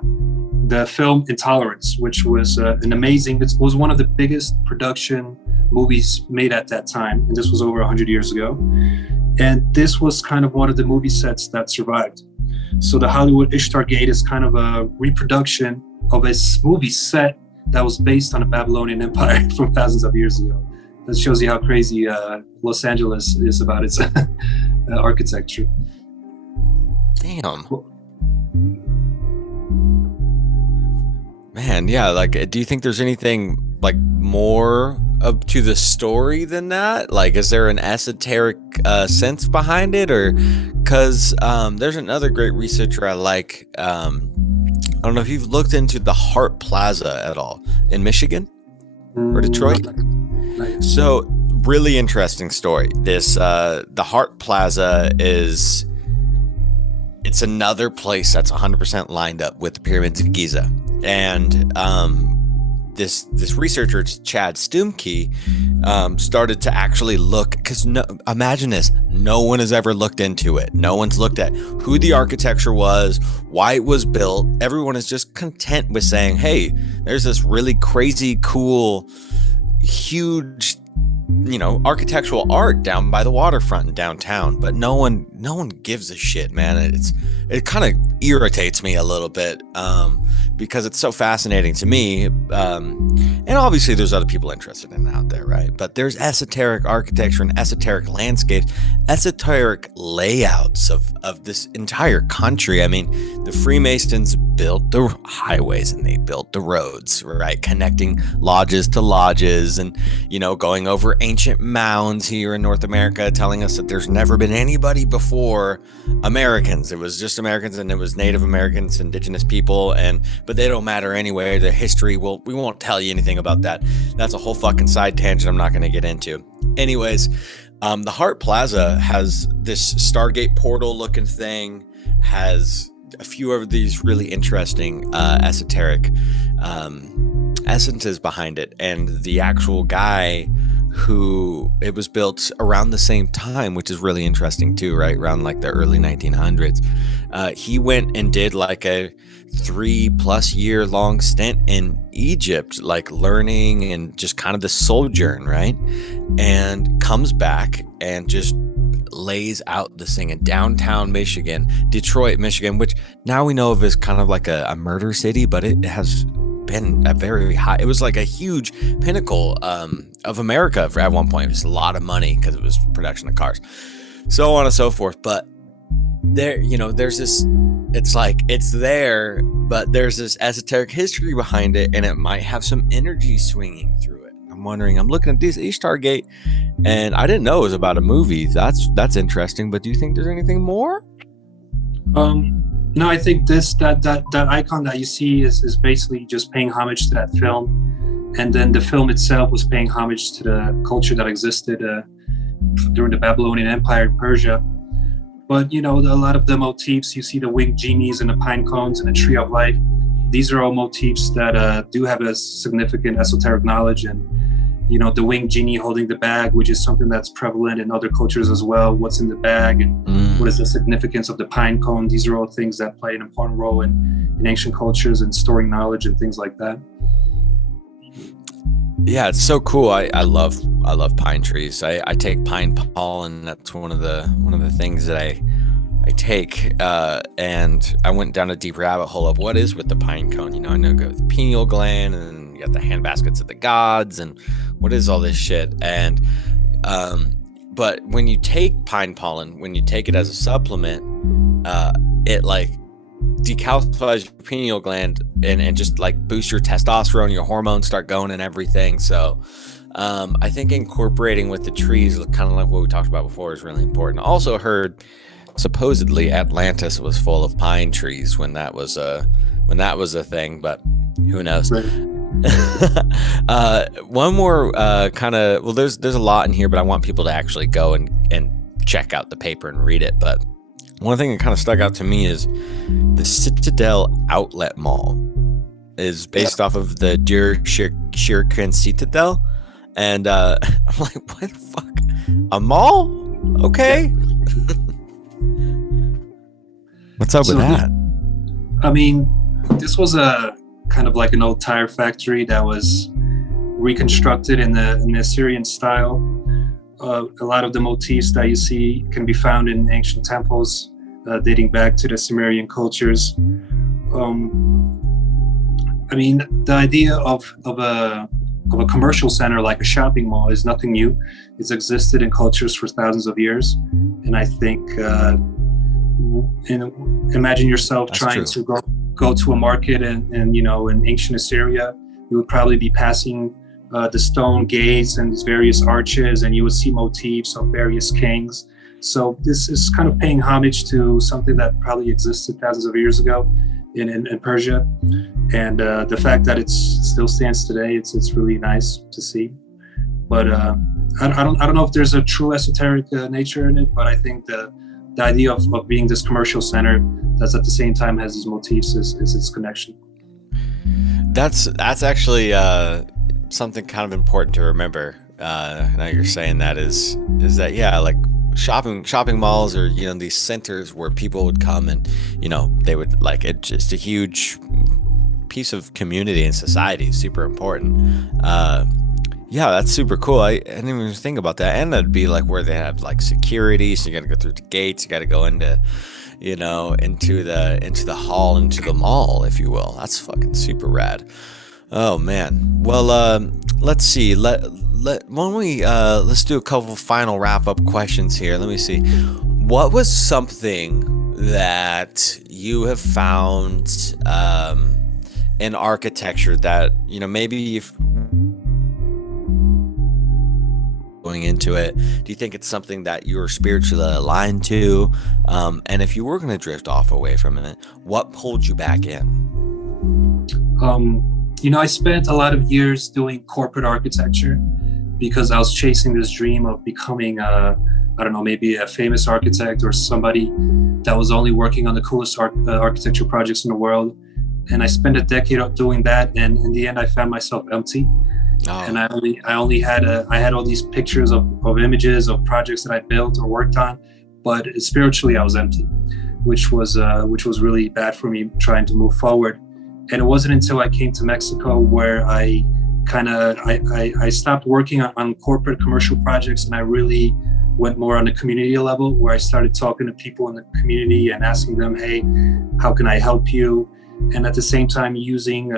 The film Intolerance, which was it was one of the biggest production movies made at that time. And this was over 100 years ago. And this was kind of one of the movie sets that survived. So the Hollywood Ishtar Gate is kind of a reproduction of a movie set that was based on a Babylonian empire from thousands of years ago. That shows you how crazy Los Angeles is about its architecture. Damn. Man, yeah, like, do you think there's anything, like, more up to the story than that? Like, is there an esoteric sense behind it? Or, because there's another great researcher I like, I don't know if you've looked into the Hart Plaza at all in Michigan or Detroit. So, really interesting story. This, the Hart Plaza it's another place that's 100% lined up with the pyramids of Giza. And this researcher, Chad Stumkey, started to actually look, because imagine this, no one has ever looked into it. No one's looked at who the architecture was, why it was built. Everyone is just content with saying, hey, there's this really crazy, cool, huge, architectural art down by the waterfront in downtown, but no one gives a shit, man. It kind of irritates me a little bit, because it's so fascinating to me, and obviously there's other people interested in it out there, right? But there's esoteric architecture and esoteric landscapes, esoteric layouts of this entire country. I mean, the Freemasons built the highways and they built the roads, right, connecting lodges to lodges, and going over ancient mounds here in North America, telling us that there's never been anybody before Americans. It was just Americans, and it was Native Americans, indigenous people, but they don't matter anyway. The history, we won't tell you anything about that. That's a whole fucking side tangent I'm not going to get into. Anyways, the Hart Plaza has this Stargate portal looking thing, has a few of these really interesting esoteric essences behind it, and the actual guy who it was built around the same time, which is really interesting too, right? Around like the early 1900s. He went and did like a 3+ year long stint in Egypt, like learning and just kind of the sojourn, right? And comes back and just lays out this thing in downtown Michigan, Detroit, Michigan, which now we know of as kind of like a murder city, but it has been a very high, it was like a huge pinnacle of America at one point. It was a lot of money because it was production of cars, so on and so forth. But there, there's this, it's like it's there, but there's this esoteric history behind it, and it might have some energy swinging through it. I'm wondering, I'm looking at this Stargate, and I didn't know it was about a movie. That's interesting. But do you think there's anything more? No, I think that icon that you see is basically just paying homage to that film, and then the film itself was paying homage to the culture that existed during the Babylonian Empire in Persia. But a lot of the motifs, you see the winged genies and the pine cones and the tree of life. These are all motifs that do have a significant esoteric knowledge, and the winged genie holding the bag, which is something that's prevalent in other cultures as well. What's in the bag, and what is the significance of the pine cone? These are all things that play an important role in ancient cultures and storing knowledge and things like that. Yeah, it's so cool. I love pine trees. I take pine pollen. That's one of the things that I take. And I went down a deep rabbit hole of what is with the pine cone. I know the pineal gland, and you got the hand baskets of the gods, and what is all this shit. And but when you take pine pollen, when you take it as a supplement, it like decalcifies your pineal gland and just like boosts your testosterone, your hormones start going and everything. So I think incorporating with the trees, kind of like what we talked about before, is really important. Also heard supposedly Atlantis was full of pine trees when that was a thing, but who knows? Right. One more kind of, well, there's a lot in here, but I want people to actually go and check out the paper and read it. But one thing that kind of stuck out to me is the Citadel Outlet Mall is based off of the Der Schirken Citadel. And I'm like, what the fuck? A mall? Okay. What's up with that? This was a kind of like an old tire factory that was reconstructed in the Assyrian style. A lot of the motifs that you see can be found in ancient temples dating back to the Sumerian cultures. The idea of a commercial center like a shopping mall is nothing new. It's existed in cultures for thousands of years, and I think imagine yourself trying to go to a market and in ancient Assyria, you would probably be passing the stone gates and various arches, and you would see motifs of various kings. So this is kind of paying homage to something that probably existed thousands of years ago in Persia, and the fact that it still stands today, it's really nice to see. But I don't know if there's a true esoteric nature in it, but I think the idea of being this commercial center that's at the same time has these motifs is its connection. That's actually something kind of important to remember. Now you're saying that is that, yeah, like shopping malls, or these centers where people would come and they would like it, just a huge piece of community and society, super important. Yeah, that's super cool. I didn't even think about that. And that'd be like where they have like security, so you got to go through the gates, you got to go into into the hall, into the mall, if you will. That's fucking super rad. Oh man. Well, let's see. Let's do a couple final wrap up questions here. Let me see. What was something that you have found in architecture that maybe you've going into it? Do you think it's something that you're spiritually aligned to? And if you were going to drift off away from it, what pulled you back in? I spent a lot of years doing corporate architecture because I was chasing this dream of becoming maybe a famous architect or somebody that was only working on the coolest architecture projects in the world. And I spent a decade doing that, and in the end I found myself empty. Oh. And I had all these pictures of images of projects that I built or worked on, but spiritually I was empty, which was really bad for me trying to move forward. And it wasn't until I came to Mexico where I stopped working on corporate commercial projects, and I really went more on the community level, where I started talking to people in the community and asking them, hey, how can I help you? And at the same time using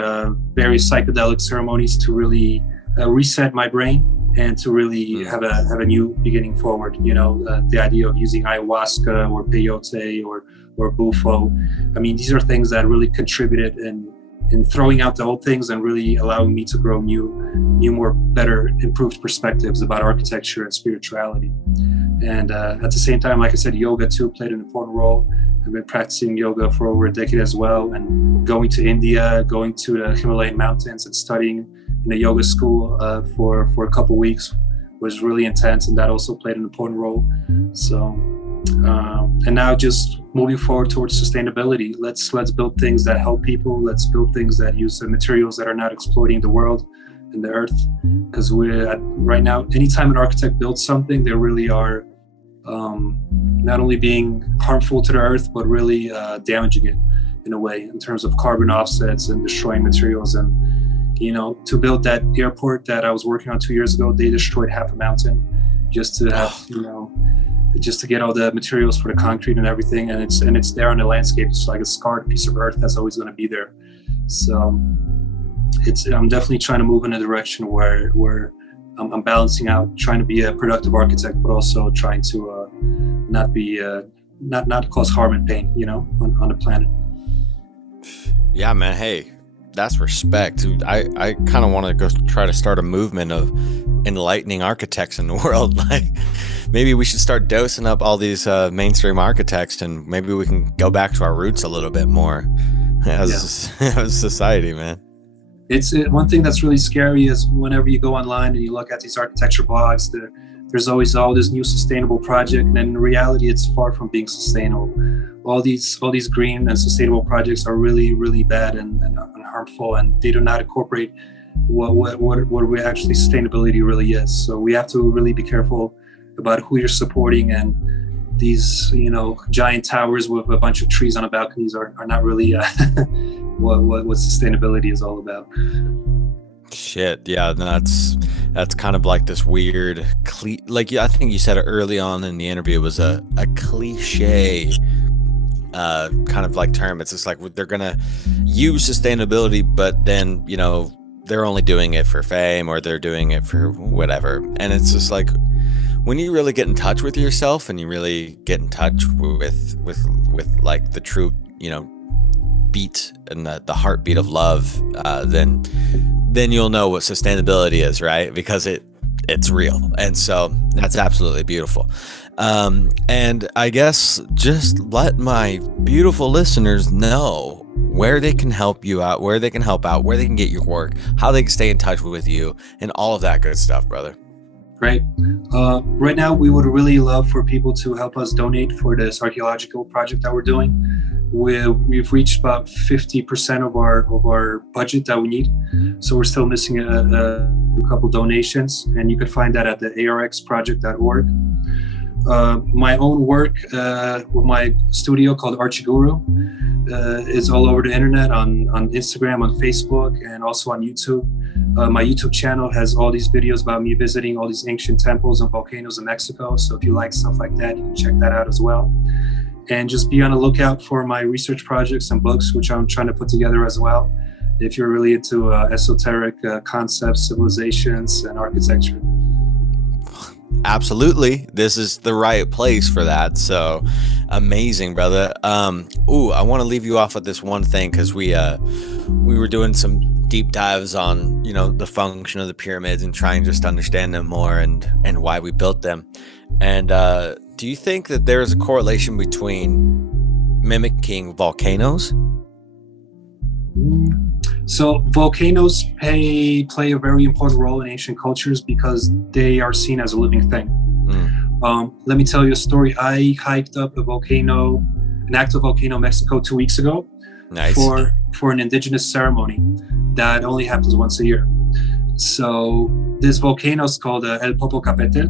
various psychedelic ceremonies to really reset my brain and to really have a new beginning forward. The idea of using ayahuasca or peyote or bufo. I mean, these are things that really contributed in throwing out the old things and really allowing me to grow new, more better, improved perspectives about architecture and spirituality. And at the same time, like I said, yoga too played an important role. I've been practicing yoga for over a decade as well, and going to India, going to the Himalayan mountains and studying in a yoga school for a couple of weeks was really intense, and that also played an important role. So, and now just moving forward towards sustainability. Let's build things that help people. Let's build things that use the materials that are not exploiting the world and the earth. Because right now, anytime an architect builds something, they really are not only being harmful to the earth, but really damaging it in a way in terms of carbon offsets and destroying materials. And to build that airport that I was working on 2 years ago, they destroyed half a mountain just to have just to get all the materials for the concrete and everything. And it's there on the landscape. It's like a scarred piece of earth that's always going to be there. So I'm definitely trying to move in a direction where I'm balancing out, trying to be a productive architect, but also trying to not cause harm and pain, on the planet. Yeah, man. Hey, that's respect. I kind of want to go try to start a movement of enlightening architects in the world. Like, maybe we should start dosing up all these mainstream architects, and maybe we can go back to our roots a little bit more as a society, man. It's one thing that's really scary is whenever you go online and you look at these architecture blogs, there's always all this new sustainable project, and in reality, it's far from being sustainable. All these green and sustainable projects are really, really bad and harmful, and they do not incorporate what actually sustainability really is. So we have to really be careful about who you're supporting, and these giant towers with a bunch of trees on the balconies are not really what sustainability is all about. Shit, yeah, that's kind of like this weird I think you said it early on in the interview, it was a cliche kind of like term. It's just like they're gonna use sustainability, but then they're only doing it for fame, or they're doing it for whatever. And it's just like, when you really get in touch with yourself and you really get in touch with like the true beat and the heartbeat of love, then you'll know what sustainability is, right? Because it's real. And so that's absolutely beautiful. And I guess just let my beautiful listeners know where they can help you out, where they can help out, where they can get your work, how they can stay in touch with you, and all of that good stuff, brother. Great. Right now, we would really love for people to help us donate for this archaeological project that we're doing. we've reached about 50% of our budget that we need. So we're still missing a couple donations, and you can find that at the arxproject.org. My own work with my studio called ArchiGuru is all over the internet, on Instagram, on Facebook, and also on YouTube. My YouTube channel has all these videos about me visiting all these ancient temples and volcanoes in Mexico. So if you like stuff like that, you can check that out as well. And just be on the lookout for my research projects and books, which I'm trying to put together as well, if you're really into esoteric concepts, civilizations, and architecture. Absolutely. This is the right place for that. So amazing, brother. I want to leave you off with this one thing, because we were doing some deep dives on, the function of the pyramids and trying just to understand them more and why we built them. And do you think that there is a correlation between mimicking volcanoes? So volcanoes play a very important role in ancient cultures because they are seen as a living thing. Let me tell you a story. I hiked up an active volcano in Mexico 2 weeks ago. Nice. For an indigenous ceremony that only happens once a year. So this volcano is called El Popocatépetl,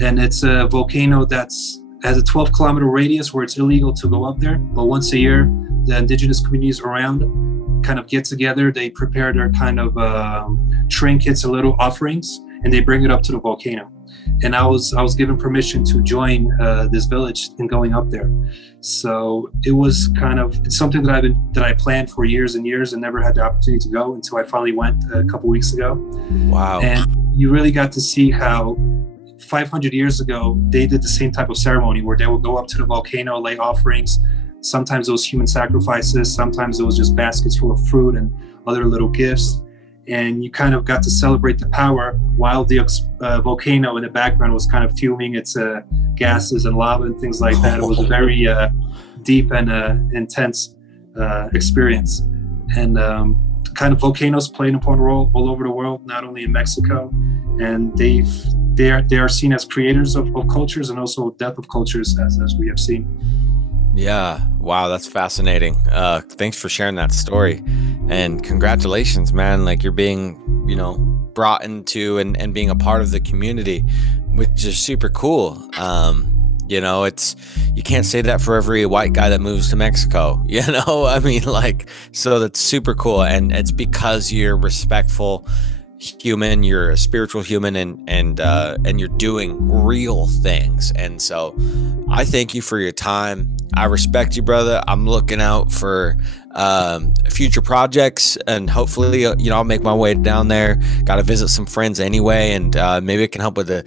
and it's a volcano has a 12-kilometer radius where it's illegal to go up there. But once a year, the indigenous communities around kind of get together. They prepare their kind of trinkets and little offerings, and they bring it up to the volcano. And I was given permission to join this village in going up there. So it was it's something that I planned for years and years and never had the opportunity to go until I finally went a couple weeks ago. Wow. And you really got to see how 500 years ago, they did the same type of ceremony where they would go up to the volcano, lay offerings. Sometimes it was human sacrifices. Sometimes it was just baskets full of fruit and other little gifts. And you kind of got to celebrate the power while the volcano in the background was kind of fuming its gases and lava and things like that. It was a very deep and intense experience. And kind of volcanoes play an important role all over the world, not only in Mexico. And they are seen as creators of cultures and also death of cultures, as we have seen. Yeah. Wow. That's fascinating. Thanks for sharing that story, and congratulations, man. Like, you're being, brought into and being a part of the community, which is super cool. You can't say that for every white guy that moves to Mexico, so that's super cool. And it's because you're respectful human, you're a spiritual human, and you're doing real things. And so I thank you for your time. I respect you, brother. I'm looking out for future projects, and hopefully I'll make my way down there. Got to visit some friends anyway, and maybe it can help with a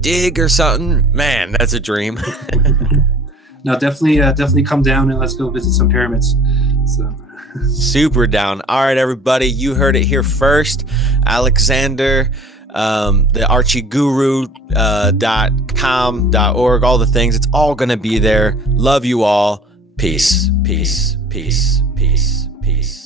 dig or something. Man, that's a dream. No, definitely come down and let's go visit some pyramids. So super down. All right, everybody, you heard it here first. Alexander, the ArchiGuru .com.org, all the things, it's all gonna be there. Love you all. Peace, peace, peace, peace, peace.